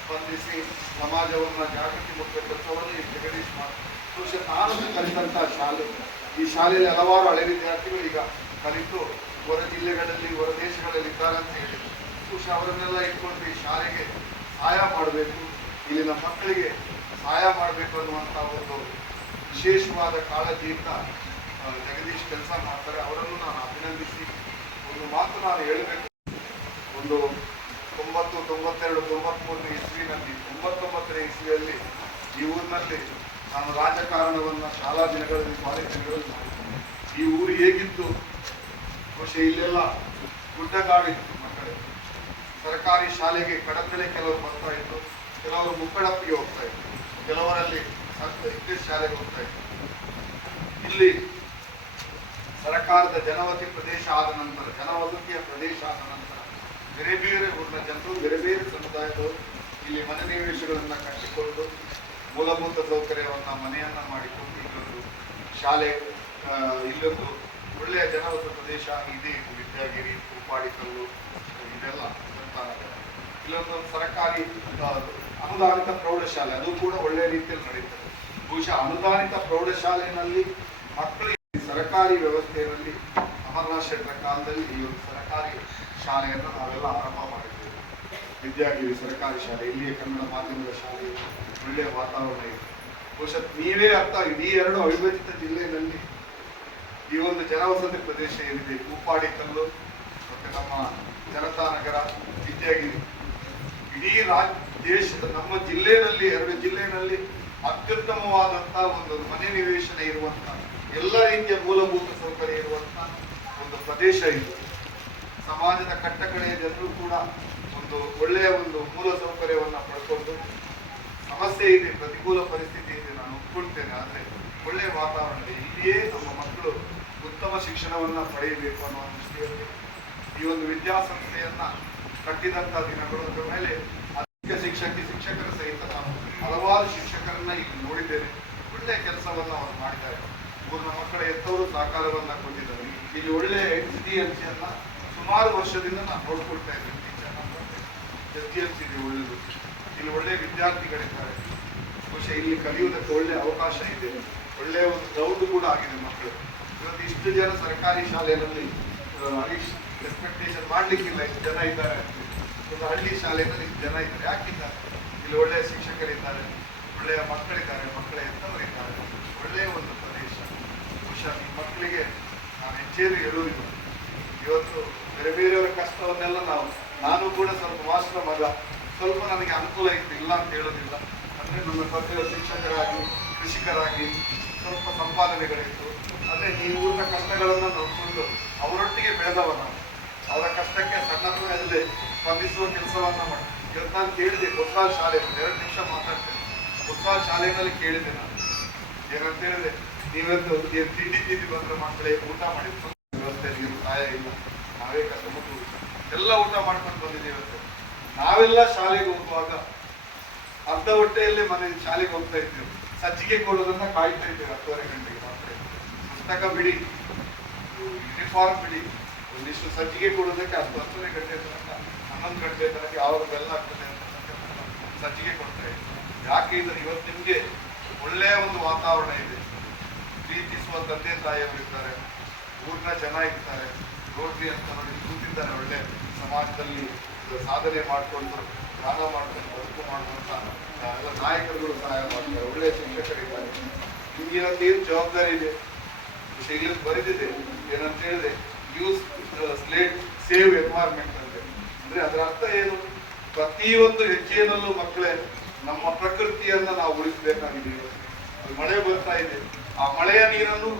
ಸ್ಪಂದಿಸಿ ಸಮಾಜವನ್ನು ಜಾಗೃತಿ ಮುಖ್ಯ ಕೆಲಸವನ್ನು ಈ ಜಗದೀಶ್ ಮಾಡ್ತಾರೆ. ಬಹುಶಃ ನಾನು ಕಲಿತಂಥ ಶಾಲೆ, ಈ ಶಾಲೆಯಲ್ಲಿ ಹಲವಾರು ಹಳೆ ವಿದ್ಯಾರ್ಥಿಗಳು ಈಗ ಕಲಿತು ಹೊರ ಜಿಲ್ಲೆಗಳಲ್ಲಿ, ಹೊರ ದೇಶಗಳಲ್ಲಿ ಇದ್ದಾರೆ ಅಂತ ಹೇಳಿ ಬಹುಶಃ ಅವರನ್ನೆಲ್ಲ ಇಟ್ಕೊಂಡು ಈ ಶಾಲೆಗೆ ಸಹಾಯ ಮಾಡಬೇಕು, ಇಲ್ಲಿನ ಮಕ್ಕಳಿಗೆ ಸಹಾಯ ಮಾಡಬೇಕು ಅನ್ನುವಂಥ ಒಂದು ವಿಶೇಷವಾದ ಕಾಳಜಿಯಿಂದ ಜಗದೀಶ್ ಕೆಲಸ ಮಾಡ್ತಾರೆ. ಅವರನ್ನು ನಾನು ಅಭಿನಂದಿಸಿ ಒಂದು ಮಾತು ನಾನು ಹೇಳಬೇಕು. ಒಂದು 90, 92, 93ನೇ ಇಸ್ವಿನಲ್ಲಿ, 99ನೇ ಇಸ್ವಿಯಲ್ಲಿ ಈ ಊರಿನಲ್ಲಿ ನಾನು ರಾಜಕಾರಣವನ್ನು ಶಾಲಾ ದಿನಗಳಲ್ಲಿ, ಕಾಲೇಜ್ ದಿನಗಳಲ್ಲಿ ಮಾಡಿದ್ದೆ. ಈ ಊರು ಹೇಗಿತ್ತು, ಬಹುಶಃ ಇಲ್ಲೆಲ್ಲ ಗುಡ್ಡಗಾಡಿತ್ತು. ಮಕ್ಕಳೇ ಸರ್ಕಾರಿ ಶಾಲೆಗೆ ಕಡಕಡೆ ಕೆಲವರು ಬರ್ತಾ ಇತ್ತು, ಕೆಲವರು ಮುಕ್ಕಡಪ್ಪಿಗೆ ಹೋಗ್ತಾ ಇತ್ತು, ಕೆಲವರಲ್ಲಿ ಇಂಗ್ಲಿಷ್ ಶಾಲೆಗೆ ಹೋಗ್ತಾ ಇತ್ತು. ಇಲ್ಲಿ ಸರ್ಕಾರದ ಜನವಸತಿಯ ಪ್ರದೇಶ ಆದ ನಂತರ ಬೇರೆ ಬೇರೆ ಊರಿನ ಜನರು, ಬೇರೆ ಬೇರೆ ಸಮುದಾಯದವರು ಇಲ್ಲಿ ಮನೆ ನಿವೇಶಗಳನ್ನು ಕಟ್ಟಿಕೊಂಡು ಮೂಲಭೂತ ಸೌಕರ್ಯವನ್ನು ಮನೆಯನ್ನ ಮಾಡಿಕೊಂಡು ಇಲ್ಲೊಂದು ಶಾಲೆ, ಇಲ್ಲೊಂದು ಒಳ್ಳೆಯ ಜನವಸತಿ ಪ್ರದೇಶ ಇದೆ. ವಿದ್ಯಾಗಿರಿ, ಉಪ್ಪಾಡಿಕಲ್ಲು, ಇದೆಲ್ಲ ಇಲ್ಲೊಂದು ಸರ್ಕಾರಿ ಅನುದಾನಿತ ಪ್ರೌಢಶಾಲೆ, ಅದು ಕೂಡ ಒಳ್ಳೆಯ ರೀತಿಯಲ್ಲಿ ನಡೀತದೆ. ಬಹುಶಃ ಅನುದಾನಿತ ಪ್ರೌಢಶಾಲೆಯಲ್ಲಿ ಮಕ್ಕಳು ಸರ್ಕಾರಿ ವ್ಯವಸ್ಥೆಯಲ್ಲಿ ಅಮರನಾಥ್ ಶೆಟ್ಟರ ಕಾಲದಲ್ಲಿ ಈ ಒಂದು ಸರ್ಕಾರಿ ಶಾಲೆಯನ್ನು ನಾವೆಲ್ಲ ಆರಂಭ ಮಾಡಿದ್ದೇವೆ. ವಿದ್ಯಾಗಿರಿ ಸರ್ಕಾರಿ ಶಾಲೆ, ಇಲ್ಲಿಯ ಕನ್ನಡ ಮಾಧ್ಯಮದ ಶಾಲೆ, ಒಳ್ಳೆಯ ವಾತಾವರಣ ಇದೆ. ಬಹುಶಃ ನೀವೇ ಅರ್ಥ, ಇಡೀ 2 ಅವಿಭಜಿತ ಜಿಲ್ಲೆಯಲ್ಲಿ ಈ ಒಂದು ಜನವಸತಿ ಪ್ರದೇಶ ಏನಿದೆ, ಉಪ್ಪಾಡಿಕಲ್ಲು ಮತ್ತೆ ನಮ್ಮ ಜನತಾನಗರ, ವಿದ್ಯಾಗಿರಿ, ಇಡೀ ದೇಶದ ನಮ್ಮ ಜಿಲ್ಲೆಯಲ್ಲಿ 2 ಜಿಲ್ಲೆಯಲ್ಲಿ ಅತ್ಯುತ್ತಮವಾದಂತಹ ಒಂದು ಮನೆ ನಿವೇಶನ ಇರುವಂತಹ, ಎಲ್ಲ ರೀತಿಯ ಮೂಲಭೂತ ಸೌಕರ್ಯ ಇರುವಂತಹ ಒಂದು ಪ್ರದೇಶ ಇದು. ಸಮಾಜದ ಕಟ್ಟಕಡೆಯ ಜನರು ಕೂಡ ಒಂದು ಒಳ್ಳೆಯ ಒಂದು ಮೂಲ ಸೌಕರ್ಯವನ್ನು ಪಡ್ಕೊಂಡು, ಸಮಸ್ಯೆ ಇದೆ, ಪ್ರತಿಕೂಲ ಪರಿಸ್ಥಿತಿ ಇದೆ, ನಾನು ಒಪ್ಕೊಳ್ತೇನೆ. ಆದರೆ ಒಳ್ಳೆಯ ವಾತಾವರಣ ಇದೆ. ಇಲ್ಲಿಯೇ ನಮ್ಮ ಮಕ್ಕಳು ಉತ್ತಮ ಶಿಕ್ಷಣವನ್ನು ಪಡೆಯಬೇಕು ಅನ್ನೋ ದೃಷ್ಟಿಯಲ್ಲಿ ಈ ಒಂದು ವಿದ್ಯಾಸಂಸ್ಥೆಯನ್ನ ಕಟ್ಟಿದಂಥ ದಿನಗಳು. ಅದರ ಮೇಲೆ ಅಧಿಕ ಶಿಕ್ಷಕರ ಸಹಿತ ನಾನು ಹಲವಾರು ಶಿಕ್ಷಕರನ್ನ ಇಲ್ಲಿ ನೋಡಿದ್ದೇನೆ. ಒಳ್ಳೆಯ ಕೆಲಸವನ್ನು ಅವರು ಮಾಡಿದ್ದಾರೆ. ಊರಿನ ಮಕ್ಕಳ ಎತ್ತವರು ಸಹಕಾರವನ್ನ ಕೊಟ್ಟಿದ್ದಾರೆ. ಇಲ್ಲಿ ಒಳ್ಳೆಯ SDLCಯನ್ನ ಸುಮಾರು ವರ್ಷದಿಂದ ನಾನು ನೋಡ್ಕೊಳ್ತಾ ಇದ್ದೇನೆ. SDLC ಇದೆ ಒಳ್ಳೆಯದು. ಇಲ್ಲಿ ಒಳ್ಳೆಯ ವಿದ್ಯಾರ್ಥಿಗಳಿದ್ದಾರೆ. ಬಹುಶಃ ಇಲ್ಲಿ ಕಲಿಯುವುದಕ್ಕೆ ಒಳ್ಳೆಯ ಅವಕಾಶ ಇದೆ. ಒಳ್ಳೆಯ ಒಂದು ಗ್ರೌಂಡ್ ಕೂಡ ಆಗಿದೆ ಮಕ್ಕಳು. ಇವತ್ತು ಇಷ್ಟು ಜನ ಸರ್ಕಾರಿ ಶಾಲೆಯಲ್ಲಿ ಎಕ್ಸ್ಪೆಕ್ಟೇಷನ್ ಮಾಡ್ಲಿಕ್ಕಿಲ್ಲ, ಇಷ್ಟು ಜನ ಇದ್ದಾರೆ. ಒಂದು ಹಳ್ಳಿ ಶಾಲೆಯಲ್ಲಿ ಇಷ್ಟು ಜನ ಇದ್ದಾರೆ. ಯಾಕಿದ್ದಾರೆ? ಇಲ್ಲಿ ಒಳ್ಳೆಯ ಶಿಕ್ಷಕರಿದ್ದಾರೆ, ಒಳ್ಳೆಯ ಮಕ್ಕಳಿದ್ದಾರೆ, ಮಕ್ಕಳ ಎತ್ತವರಿದ್ದಾರೆ, ಒಳ್ಳೆಯ ಒಂದು ಪ್ರದೇಶ. ಬಹುಶಃ ಈ ಮಕ್ಕಳಿಗೆ ನಾನು ಹೆಚ್ಚೇರಿ ಹೇಳುವುದಿಲ್ಲ. ಇವತ್ತು ಬೇರೆ ಬೇರೆಯವರ ಕಷ್ಟವನ್ನೆಲ್ಲ ನಾನು ಕೂಡ ಸ್ವಲ್ಪ ಮಾಸ್ಟರ್ ಮಗ, ಸ್ವಲ್ಪ ನನಗೆ ಅನುಕೂಲ ಇತ್ತು, ಇಲ್ಲ ಅಂತ ಹೇಳೋದಿಲ್ಲ. ಅಂದರೆ ನನ್ನ ಪಕ್ಕದ ಶಿಕ್ಷಕರಾಗಿ, ಕೃಷಿಕರಾಗಿ ಸ್ವಲ್ಪ ಸಂಪಾದನೆಗಳಿತ್ತು. ಆದರೆ ಈ ಊರಿನ ಕಷ್ಟಗಳನ್ನು ನೋಡಿಕೊಂಡು ಅವರೊಟ್ಟಿಗೆ ಬೆಳೆದವ ನಾವು. ಅವರ ಕಷ್ಟಕ್ಕೆ ಸಣ್ಣ ಪ್ರಾಯದಲ್ಲಿ ಸ್ಪಂದಿಸುವ ಕೆಲಸವನ್ನ ಮಾಡಿ. ಇವತ್ತು ನಾನು ಕೇಳಿದೆ ಹೊಸದಾದ ಶಾಲೆ, 2 ನಿಮಿಷ ಮಾತಾಡ್ತೇನೆ. ಹೊಸದಾದ ಶಾಲೆಯಲ್ಲಿ ಕೇಳಿದೆ ನಾನು, ಏನಂತ ಹೇಳಿದೆ, ನೀವೊಂದು ತಿಂಡಿ ಬಂದ್ರೆ ಮಕ್ಕಳಿಗೆ ಊಟ ಮಾಡಿ ವ್ಯವಸ್ಥೆ, ನೀರು ಸಹಾಯ ಇಲ್ಲ, ನಾವೇ ಕಷ್ಟಪಟ್ಟು ಎಲ್ಲ ಊಟ ಮಾಡ್ಕೊಂಡು ಬಂದಿದ್ದೇವೆ ಅಂತ. ನಾವೆಲ್ಲ ಶಾಲೆಗೆ ಹೋಗುವಾಗ ಅರ್ಧ ಹೊಟ್ಟೆಯಲ್ಲೇ ಶಾಲೆಗೆ ಹೋಗ್ತಾ ಇದ್ದೇವೆ. ಸಜ್ಜಿಗೆ ಕೊಡೋದನ್ನ ಕಾಯ್ತಾ ಇದ್ದೇವೆ 10:30 ಗಂಟೆಗೆ. ಮಕ್ಕಳಿಗೆ ಪುಸ್ತಕ ಬಿಡಿ, ಯೂನಿಫಾರ್ಮ್ ಬಿಡಿ, ಒಂದಿಷ್ಟು ಸಜ್ಜಿಗೆ ಕೊಡೋದಕ್ಕೆ 10:30 ಗಂಟೆ ತನಕ, 11 ಗಂಟೆ ತನಕ ಯಾವಾಗ ಬೆಲ್ಲ ಆಗ್ತದೆ ಅಂತ ಸಜ್ಜಿಗೆ ಕೊಡ್ತಾ ಇದ್ದೀವಿ. ಯಾಕೆ ಇದ್ರೆ ಇವತ್ತು ನಿಮ್ಗೆ ಒಳ್ಳೆಯ ಒಂದು ವಾತಾವರಣ ಇದೆ. ಪ್ರೀತಿಸುವ ತಂದೆ ತಾಯಿಯವರು ಇದ್ದಾರೆ, ಊರಿನ ಜನ ಇರ್ತಾರೆ, ರೋಟ್ರಿ ಅಂತ ನೋಡಿ ಕೂತಿದ್ದಾರೆ. ಒಳ್ಳೆ ಸಮಾಜದಲ್ಲಿ ಸಾಧನೆ ಮಾಡಿಕೊಂಡು, ದಾನ ಮಾಡಿಕೊಂಡು, ಬದುಕು ಮಾಡುವಂತ ಎಲ್ಲ ನಾಯಕರುಗಳು ಸಹಾಯ ಮಾಡ್ತಾರೆ. ಒಳ್ಳೆಯ ಶಿಕ್ಷಕರಿದ್ದಾರೆ. ನಿಮ್ಗೆ ಏನು ಜವಾಬ್ದಾರಿ ಇದೆ? ಇಲ್ಲಿ ಬರೆದಿದೆ, ಏನಂತ ಹೇಳಿದೆ, ಯೂಸ್ ಸ್ಲೇಟ್ ಸೇವ್ ಎನ್ವೈರ್ಮೆಂಟ್ ಅಂತ. ಅಂದ್ರೆ ಅದರ ಅರ್ಥ ಏನು? ಪ್ರತಿಯೊಂದು ಹೆಜ್ಜೆಯಲ್ಲೂ ಮಕ್ಕಳೇ ನಮ್ಮ ಪ್ರಕೃತಿಯನ್ನ ನಾವು ಉಳಿಸಬೇಕಾಗಿದೆ. ಮಳೆ ಬರ್ತಾ ಇದೆ, ಆ ಮಳೆಯ ನೀರನ್ನು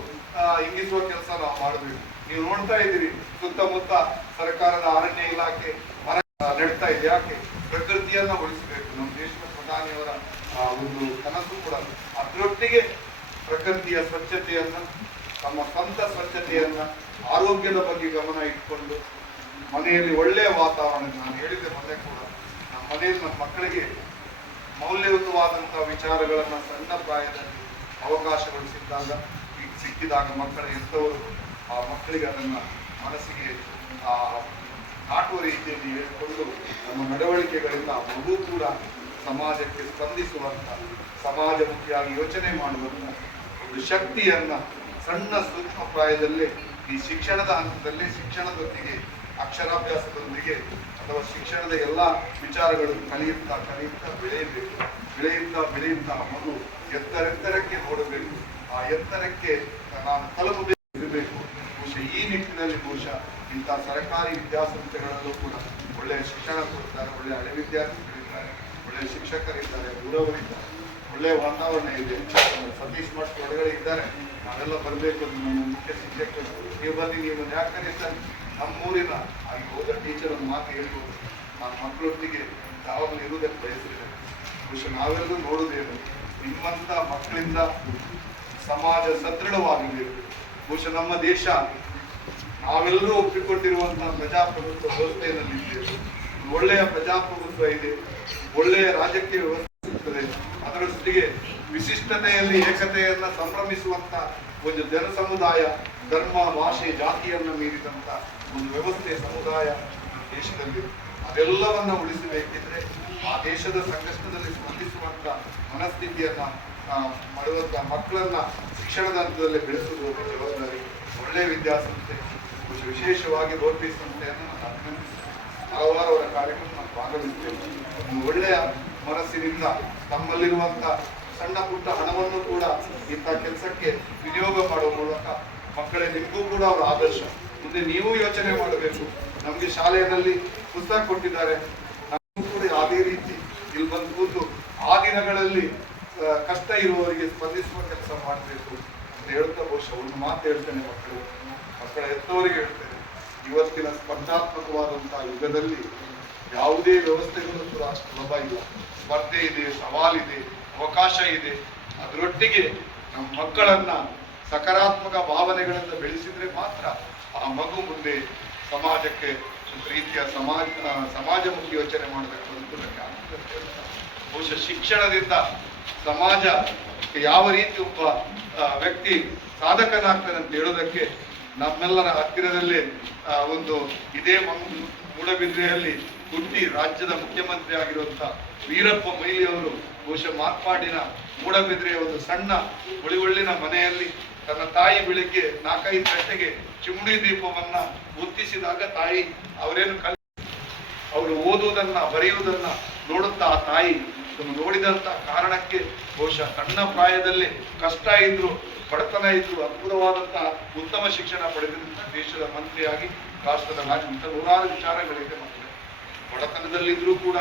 ಇಂಗಿಸುವ ಕೆಲಸ ನಾವು ಮಾಡಬೇಕು. ನೀವು ನೋಡ್ತಾ ಇದ್ದೀರಿ ಸುತ್ತಮುತ್ತ ಸರ್ಕಾರದ ಅರಣ್ಯ ಇಲಾಖೆ ಮರ ನೆಡ್ತಾ ಇದೆ. ಯಾಕೆ? ಪ್ರಕೃತಿಯನ್ನ ಉಳಿಸಬೇಕು. ನಮ್ಮ ದೇಶದ ಪ್ರಧಾನಿಯವರ ಒಂದು ಕನಸು ಕೂಡ ಅದರೊಟ್ಟಿಗೆ ಪ್ರಕೃತಿಯ ಸ್ವಚ್ಛತೆಯನ್ನ, ತಮ್ಮ ಸ್ವಂತ ಸ್ವಚ್ಛತೆಯನ್ನ, ಆರೋಗ್ಯದ ಬಗ್ಗೆ ಗಮನ ಇಟ್ಕೊಂಡು ಮನೆಯಲ್ಲಿ ಒಳ್ಳೆಯ ವಾತಾವರಣ. ನಾನು ಹೇಳಿದ್ದೆ ಮೊನ್ನೆ ಕೂಡ, ನಮ್ಮ ಮನೆಯಲ್ಲಿ ನಮ್ಮ ಮಕ್ಕಳಿಗೆ ಮೌಲ್ಯಯುತವಾದಂತಹ ವಿಚಾರಗಳನ್ನ ಸಣ್ಣ ಪ್ರಾಯದಲ್ಲಿ ಅವಕಾಶಗಳು ಸಿಕ್ಕಿದಾಗ ಮಕ್ಕಳ ಎಂಥವರು ಆ ಮಕ್ಕಳಿಗೆ ಅದನ್ನ ಮನಸ್ಸಿಗೆ ನಾಟುವ ರೀತಿಯಲ್ಲಿ ಹೇಳಿಕೊಂಡು ನಮ್ಮ ನಡವಳಿಕೆಗಳಿಂದ ಮಗು ಕೂಡ ಸಮಾಜಕ್ಕೆ ಸ್ಪಂದಿಸುವಂತ, ಸಮಾಜಮುಖಿಯಾಗಿ ಯೋಚನೆ ಮಾಡುವಂತ ಒಂದು ಶಕ್ತಿಯನ್ನ ಸಣ್ಣ ಸೂಕ್ಷ್ಮ ಪ್ರಾಯದಲ್ಲೇ ಈ ಶಿಕ್ಷಣದ ಹಂತದಲ್ಲಿ ಶಿಕ್ಷಣದೊಂದಿಗೆ ಅಕ್ಷರಾಭ್ಯಾಸದೊಂದಿಗೆ ಅಥವಾ ಶಿಕ್ಷಣದ ಎಲ್ಲ ವಿಚಾರಗಳನ್ನು ಕಲಿಯುತ್ತಾ ಬೆಳೆಯುತ್ತಾ ಮಗು ಎತ್ತರಕ್ಕೆ ನೋಡಬೇಕು. ಆ ಎತ್ತರಕ್ಕೆ ನಾನು ತಲುಪಬೇಕು. ಬಹುಶಃ ಈ ನಿಟ್ಟಿನಲ್ಲಿ ಬಹುಶಃ ಇಂತಹ ಸರ್ಕಾರಿ ವಿದ್ಯಾಸಂಸ್ಥೆಗಳಲ್ಲೂ ಕೂಡ ಒಳ್ಳೆಯ ಶಿಕ್ಷಣ ಕೊಡ್ತಾರೆ, ಒಳ್ಳೆಯ ಹಳೆ ವಿದ್ಯಾರ್ಥಿಗಳಿದ್ದಾರೆ, ಒಳ್ಳೆಯ ಶಿಕ್ಷಕರಿದ್ದಾರೆ, ಗುರುವರಿದ್ದಾರೆ, ಒಳ್ಳೆಯ ವಾತಾವರಣ ಇದೆ. ಸತೀಶ್ ಮಠ್ ಒಳಗಡೆ ಇದ್ದಾರೆ, ನಾವೆಲ್ಲ ಬರಬೇಕು. ನಮ್ಮ ಮುಖ್ಯ ಶಿಕ್ಷಕರು ನೀವು ಬನ್ನಿ, ನೀವು ಯಾಕೆ ಕರೀತಾರೆ? ನಮ್ಮೂರಿನ ಆಗಿ ಹೋದ ಟೀಚರ್ ಒಂದು ಮಾತು ಹೇಳ್ಬೋದು, ನಾನು ಮಕ್ಕಳೊಟ್ಟಿಗೆ ಯಾವಾಗಲೂ ಇರುವುದಕ್ಕೆ ಬಯಸಿದ್ದೇನೆ. ಬಹುಶಃ ನಾವೆಲ್ಲರೂ ನೋಡುವುದೇನು, ನಿಮ್ಮಂತ ಮಕ್ಕಳಿಂದ ಸಮಾಜ ಸದೃಢವಾಗಬೇಕು. ಬಹುಶಃ ನಮ್ಮ ದೇಶ ನಾವೆಲ್ಲರೂ ಒಪ್ಪಿಕೊಂಡಿರುವಂತಹ ಪ್ರಜಾಪ್ರಭುತ್ವ ವ್ಯವಸ್ಥೆಯಲ್ಲಿದ್ದೇವೆ. ಒಳ್ಳೆಯ ಪ್ರಜಾಪ್ರಭುತ್ವ ಇದೆ, ಒಳ್ಳೆಯ ರಾಜಕೀಯ ವ್ಯವಸ್ಥೆ ಇರ್ತದೆ. ಅದರ ಜೊತೆಗೆ ವಿಶಿಷ್ಟತೆಯಲ್ಲಿ ಏಕತೆಯನ್ನ ಸಂಭ್ರಮಿಸುವಂತ ಒಂದು ಜನ ಸಮುದಾಯ, ಧರ್ಮ, ಭಾಷೆ, ಜಾತಿಯನ್ನ ಮೀರಿದಂತ ಒಂದು ವ್ಯವಸ್ಥೆ, ಸಮುದಾಯ ದೇಶದಲ್ಲಿ. ಅದೆಲ್ಲವನ್ನ ಉಳಿಸಬೇಕಿದ್ರೆ ಆ ದೇಶದ ಸಂಕಷ್ಟದಲ್ಲಿ ಸ್ಪಂದಿಸುವಂತ ಮನಸ್ಥಿತಿಯನ್ನ ಮಾಡುವಂತ ಮಕ್ಕಳನ್ನ ಶಿಕ್ಷಣದ ಹಂತದಲ್ಲಿ ಬೆಳೆಸುವುದು ಜವಾಬ್ದಾರಿ. ಒಳ್ಳೆಯ ವಿದ್ಯಾಸಂಸ್ಥೆ, ವಿಶೇಷವಾಗಿ ರೋಟರಿ ಸಂಸ್ಥೆಯನ್ನು ನಾನು ಅಭಿನಂದಿಸ್ತೇನೆ. ಹಲವಾರು ಅವರ ಕಾರ್ಯಕ್ರಮ ನಾನು ಭಾಗವಹಿಸ್ತೇನೆ. ಒಂದು ಒಳ್ಳೆಯ ಮನಸ್ಸಿನಿಂದ ತಮ್ಮಲ್ಲಿರುವಂತ ಸಣ್ಣ ಪುಟ್ಟ ಹಣವನ್ನು ಕೂಡ ಇಂಥ ಕೆಲಸಕ್ಕೆ ವಿನಿಯೋಗ ಮಾಡುವ ಮೂಲಕ ಮಕ್ಕಳೇ ನಿಮಗೂ ಕೂಡ ಅವರ ಆದರ್ಶ. ಮುಂದೆ ನೀವು ಯೋಚನೆ ಮಾಡಬೇಕು. ನಮಗೆ ಶಾಲೆಯಲ್ಲಿ ಪುಸ್ತಕ ಕೊಟ್ಟಿದ್ದಾರೆ, ನಮಗೂ ಕೂಡ ಅದೇ ರೀತಿ ಇಲ್ಲಿ ಬಂದು ಕೂತು ಆ ದಿನಗಳಲ್ಲಿ ಕಷ್ಟ ಇರುವವರಿಗೆ ಸ್ಪಂದಿಸುವ ಕೆಲಸ ಮಾಡಬೇಕು ಅಂತ ಹೇಳ್ತಾ ಬಹುಶಃ ಒಂದು ಮಾತು ಹೇಳ್ತೇನೆ. ಮಕ್ಕಳ ಹೆತ್ತವರಿಗೆ ಹೇಳ್ತೇನೆ, ಇವತ್ತಿನ ಸ್ಪರ್ಧಾತ್ಮಕವಾದಂತಹ ಯುಗದಲ್ಲಿ ಯಾವುದೇ ವ್ಯವಸ್ಥೆಗಳು ಕೂಡ ಸುಲಭ ಇಲ್ಲ. ಸ್ಪರ್ಧೆ ಇದೆ, ಸವಾಲಿದೆ, ಅವಕಾಶ ಇದೆ. ಅದರೊಟ್ಟಿಗೆ ನಮ್ಮ ಮಕ್ಕಳನ್ನ ಸಕಾರಾತ್ಮಕ ಭಾವನೆಗಳಿಂದ ಬೆಳೆಸಿದ್ರೆ ಮಾತ್ರ ಆ ಮಗು ಮುಂದೆ ಸಮಾಜಕ್ಕೆ ಒಂದು ರೀತಿಯ ಸಮಾಜಮುಖಿ ಯೋಚನೆ ಮಾಡೋದಕ್ಕೆ ಅನುಕೂಲಕ್ಕೆ ಆಗ್ತದೆ. ಬಹುಶಃ ಶಿಕ್ಷಣದಿಂದ ಸಮಾಜ ಯಾವ ರೀತಿ ಒಬ್ಬ ವ್ಯಕ್ತಿ ಸಾಧಕನಾಗ್ತಾನೆ ಅಂತ ಹೇಳೋದಕ್ಕೆ ನಮ್ಮೆಲ್ಲರ ಹತ್ತಿರದಲ್ಲೇ ಒಂದು ಇದೇ ಮೂಡಬಿದ್ರೆಯಲ್ಲಿ ಹುಟ್ಟಿ ರಾಜ್ಯದ ಮುಖ್ಯಮಂತ್ರಿ ಆಗಿರುವಂತ ವೀರಪ್ಪ ಮೊಯ್ಲಿ ಅವರು ಬಹುಶಃ ಮಾರ್ಪಾಡಿನ ಮೂಡಬಿದ್ರೆಯ ಒಂದು ಸಣ್ಣ ಒಳಿಒಳ್ಳಿನ ಮನೆಯಲ್ಲಿ ತನ್ನ ತಾಯಿ ಬೆಳಿಗ್ಗೆ 4-5 ಗಂಟೆಗೆ ಚಿಮುಡಿ ದೀಪವನ್ನ ಹೊತ್ತಿಸಿದಾಗ ತಾಯಿ ಅವರೇನು ಅವರು ಓದುವುದನ್ನ ಬರೆಯುವುದನ್ನ ನೋಡುತ್ತಾ ಆ ತಾಯಿ ನೋಡಿದಂತ ಕಾರಣಕ್ಕೆ ಬಹುಶಃ ಸಣ್ಣ ಪ್ರಾಯದಲ್ಲಿ ಕಷ್ಟ ಇದ್ರು, ಬಡತನ ಇದ್ರು, ಅದ್ಭುತವಾದಂತಹ ಉತ್ತಮ ಶಿಕ್ಷಣ ಪಡೆದಿದ್ದ ದೇಶದ ಮಂತ್ರಿಯಾಗಿ ರಾಷ್ಟ್ರದ ಇಂಥ ನೂರಾರು ವಿಚಾರಗಳಿದೆ. ಮಕ್ಕಳು ಬಡತನದಲ್ಲಿದ್ರೂ ಕೂಡ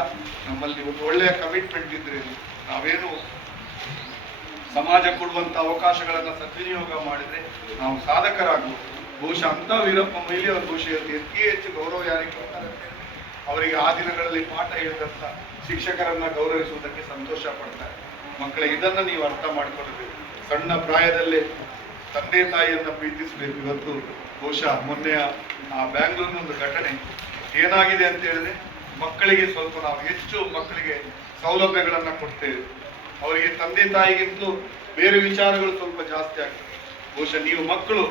ನಮ್ಮಲ್ಲಿ ಒಂದು ಒಳ್ಳೆಯ ಕಮಿಟ್ಮೆಂಟ್ ಇದ್ರೆ ನಾವೇನು ಸಮಾಜ ಕೊಡುವಂತ ಅವಕಾಶಗಳನ್ನ ಸದ್ವಿನಿಯೋಗ ಮಾಡಿದ್ರೆ ನಾವು ಸಾಧಕರಾಗಬಹುದು. ಬಹುಶಃ ಅಂತ ವೀರಪ್ಪ ಮೊಯ್ಲಿ ಅವರ ಬಹುಶಃ ಅತಿ ಹೆಚ್ಚು ಗೌರವ ಯಾರಿಗೆ ಕೊಡ್ತಾರೆ? ಅವರಿಗೆ ಆ ದಿನಗಳಲ್ಲಿ ಪಾಠ ಹೇಳಿದಂತ ಶಿಕ್ಷಕರನ್ನ ಗೌರವಿಸುವುದಕ್ಕೆ ಸಂತೋಷ ಪಡ್ತಾರೆ. ಮಕ್ಕಳೇ, ಇದನ್ನ ನೀವು ಅರ್ಥ ಮಾಡ್ಕೊಳ್ಬೇಕು. ಸಣ್ಣ ಪ್ರಾಯದಲ್ಲೇ ತಂದೆ ತಾಯಿಯನ್ನ ಪ್ರೀತಿಸಬೇಕು. ಇವತ್ತು ಬಹುಶಃ ಮೊನ್ನೆ ಆ ಬ್ಯಾಂಗ್ಳೂರಿನ ಒಂದು ಘಟನೆ ಏನಾಗಿದೆ ಅಂತ ಹೇಳಿದ್ರೆ, ಮಕ್ಕಳಿಗೆ ಸ್ವಲ್ಪ ನಾವು ಹೆಚ್ಚು ಮಕ್ಕಳಿಗೆ ಸೌಲಭ್ಯಗಳನ್ನ ಕೊಡ್ತೇವೆ. ಅವರಿಗೆ ತಂದೆ ತಾಯಿಗಿಂತಲೂ ಬೇರೆ ವಿಚಾರಗಳು ಸ್ವಲ್ಪ ಜಾಸ್ತಿ ಆಗ್ತದೆ. ಬಹುಶಃ ನೀವು ಮಕ್ಕಳು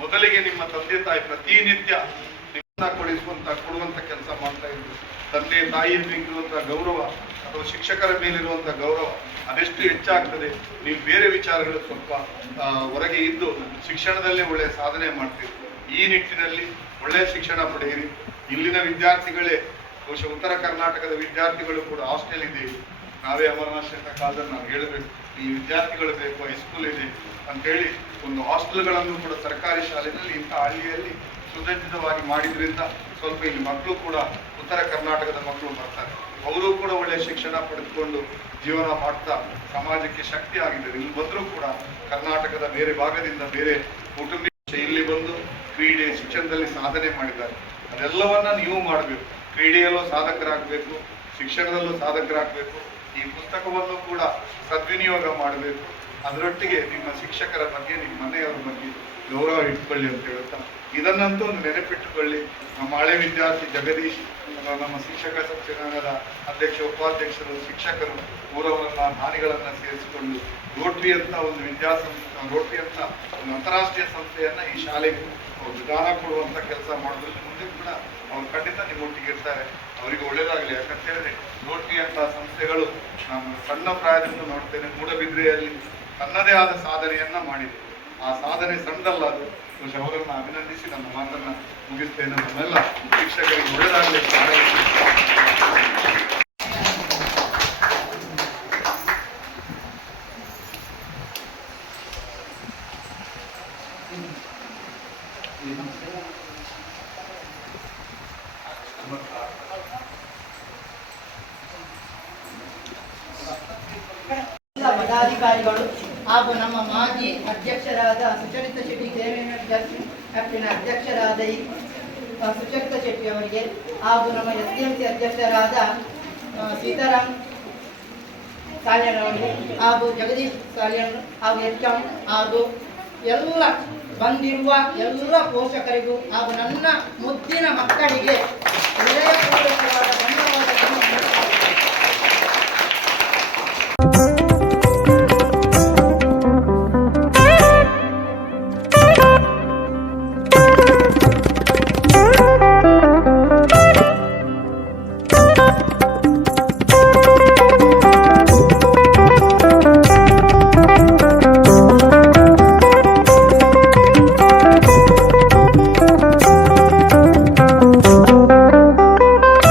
ಮೊದಲಿಗೆ ನಿಮ್ಮ ತಂದೆ ತಾಯಿ ಪ್ರತಿನಿತ್ಯ ಕೊಡುವಂತ ಕೆಲಸ ಮಾಡ್ತಾ ಇದ್ರು. ತಂದೆ ತಾಯಿಯಲ್ಲಿರುವಂತಹ ಗೌರವ ಅಥವಾ ಶಿಕ್ಷಕರ ಮೇಲಿರುವಂತಹ ಗೌರವ ಅದೆಷ್ಟು ಹೆಚ್ಚಾಗ್ತದೆ. ನೀವು ಬೇರೆ ವಿಚಾರಗಳು ಸ್ವಲ್ಪ ಹೊರಗೆ ಇದ್ದು ಶಿಕ್ಷಣದಲ್ಲೇ ಒಳ್ಳೆಯ ಸಾಧನೆ ಮಾಡ್ತೀರಿ. ಈ ನಿಟ್ಟಿನಲ್ಲಿ ಒಳ್ಳೆಯ ಶಿಕ್ಷಣ ಪಡೆಯಿರಿ. ಇಲ್ಲಿನ ವಿದ್ಯಾರ್ಥಿಗಳೇ ಬಹುಶಃ ಉತ್ತರ ಕರ್ನಾಟಕದ ವಿದ್ಯಾರ್ಥಿಗಳು ಕೂಡ ಹಾಸ್ಟೆಲ್ ಇದೆ. ನಾವೇ ಅಮರನಾಥ ಕಾಲದಲ್ಲಿ ನಾವು ಹೇಳಬೇಕು, ಈ ವಿದ್ಯಾರ್ಥಿಗಳು ಬೇಕು, ಹೈಸ್ಕೂಲ್ ಇದೆ ಅಂತೇಳಿ ಒಂದು ಹಾಸ್ಟೆಲ್ಗಳನ್ನು ಕೂಡ ಸರ್ಕಾರಿ ಶಾಲೆಯಲ್ಲಿ ಇಂಥ ಹಳ್ಳಿಯಲ್ಲಿ ಸುಸಜ್ಜಿತವಾಗಿ ಮಾಡಿದ್ರಿಂದ ಸ್ವಲ್ಪ ಇಲ್ಲಿ ಮಕ್ಕಳು ಕೂಡ ಉತ್ತರ ಕರ್ನಾಟಕದ ಮಕ್ಕಳು ಬರ್ತಾರೆ. ಅವರು ಕೂಡ ಒಳ್ಳೆಯ ಶಿಕ್ಷಣ ಪಡೆದುಕೊಂಡು ಜೀವನ ಮಾಡ್ತಾ ಸಮಾಜಕ್ಕೆ ಶಕ್ತಿ ಆಗಿದ್ದಾರೆ. ಇಲ್ಲಿ ಬಂದರೂ ಕೂಡ ಕರ್ನಾಟಕದ ಬೇರೆ ಭಾಗದಿಂದ ಬೇರೆ ಕುಟುಂಬ ಇಲ್ಲಿ ಬಂದು ಕ್ರೀಡೆ ಶಿಕ್ಷಣದಲ್ಲಿ ಸಾಧನೆ ಮಾಡಿದ್ದಾರೆ. ಅದೆಲ್ಲವನ್ನ ನೀವು ಮಾಡಬೇಕು. ಕ್ರೀಡೆಯಲ್ಲೂ ಸಾಧಕರಾಗಬೇಕು, ಶಿಕ್ಷಣದಲ್ಲೂ ಸಾಧಕರಾಗಬೇಕು. ಈ ಪುಸ್ತಕವನ್ನು ಕೂಡ ಸದ್ವಿನಿಯೋಗ ಮಾಡಬೇಕು. ಅದರೊಟ್ಟಿಗೆ ನಿಮ್ಮ ಶಿಕ್ಷಕರ ಬಗ್ಗೆ, ನಿಮ್ಮ ಮನೆಯವರ ಬಗ್ಗೆ ಗೌರವ ಇಟ್ಕೊಳ್ಳಿ ಅಂತ ಹೇಳ್ತಾ, ಇದನ್ನಂತೂ ನೆನಪಿಟ್ಟುಕೊಳ್ಳಿ. ನಮ್ಮ ಹಳೆ ವಿದ್ಯಾರ್ಥಿ ಜಗದೀಶ್, ನಮ್ಮ ಶಿಕ್ಷಕ ಸಂಘದ ಅಧ್ಯಕ್ಷ, ಉಪಾಧ್ಯಕ್ಷರು, ಶಿಕ್ಷಕರು ಊರವರನ್ನ ದಾನಿಗಳನ್ನ ಸೇರಿಸಿಕೊಂಡು ರೋಟ್ರಿ ಅಂತ ಒಂದು ರೋಟ್ರಿ ಅಂತ ಒಂದು ಅಂತಾರಾಷ್ಟ್ರೀಯ ಸಂಸ್ಥೆಯನ್ನ ಈ ಶಾಲೆಗೆ ದಾನ ಕೊಡುವಂತ ಕೆಲಸ ಮಾಡೋದ್ರಲ್ಲಿ ಮುಂದೆ ಕೂಡ ಅವ್ರು ಖಂಡಿತ ನಿಮ್ಮೊಟ್ಟಿಗೆ ಇರ್ತಾರೆ. ಅವರಿಗೆ ಒಳ್ಳೇದಾಗಲಿ. ಯಾಕಂತ ಹೇಳಿದ್ರೆ ರೋಟ್ರಿ ಅಂತ ಸಂಸ್ಥೆಗಳು ನಾನು ಸಣ್ಣ ಪ್ರಾಯದಿಂದ ನೋಡ್ತೇನೆ, ಮೂಡಬಿದ್ರೆಯಲ್ಲಿ ತನ್ನದೇ ಆದ ಸಾಧನೆಯನ್ನ ಮಾಡಿದೆ. ಆ ಸಾಧನೆ ಸಣ್ಣದಲ್ಲ, ಅದು ಅವರನ್ನು ಅಭಿನಂದಿಸಿ ನನ್ನ ಮಾತನ್ನ ಮುಗಿಸ್ತೇನೆ. ನಮ್ಮೆಲ್ಲ ಶಿಕ್ಷಕರಿಗೆ ಒಳ್ಳೆಯದಾಗಲಿ. ಪದಾಧಿಕಾರಿಗಳು ಹಾಗೂ ನಮ್ಮ ಮಾಜಿ ಅಧ್ಯಕ್ಷರಾದ ಸುಚರಿತಾ ಶೆಟ್ಟಿ ದೇವೇಂದ್ರ ಕ್ಯಾಪ್ಟನ್ ಅಧ್ಯಕ್ಷರಾದ ಸುಚರಿತಾ ಶೆಟ್ಟಿ ಅವರಿಗೆ ಹಾಗೂ ನಮ್ಮ SDMC ಅಧ್ಯಕ್ಷರಾದ ಸೀತಾರಾಮ್ ಸಾಲ್ಯನ್ ಅವರಿಗೆ ಹಾಗೂ ಜಗದೀಶ್ ಸಾಲ್ಯನ್ ಹಾಗೂ HM ಹಾಗೂ ಎಲ್ಲ ಬಂದಿರುವ ಎಲ್ಲ ಪೋಷಕರಿಗೂ ಹಾಗೂ ನನ್ನ ಮುದ್ದಿನ ಮಕ್ಕಳಿಗೆ ಹೃದಯಪೂರ್ವಕವಾದ ಧನ್ಯವಾದಗಳನ್ನು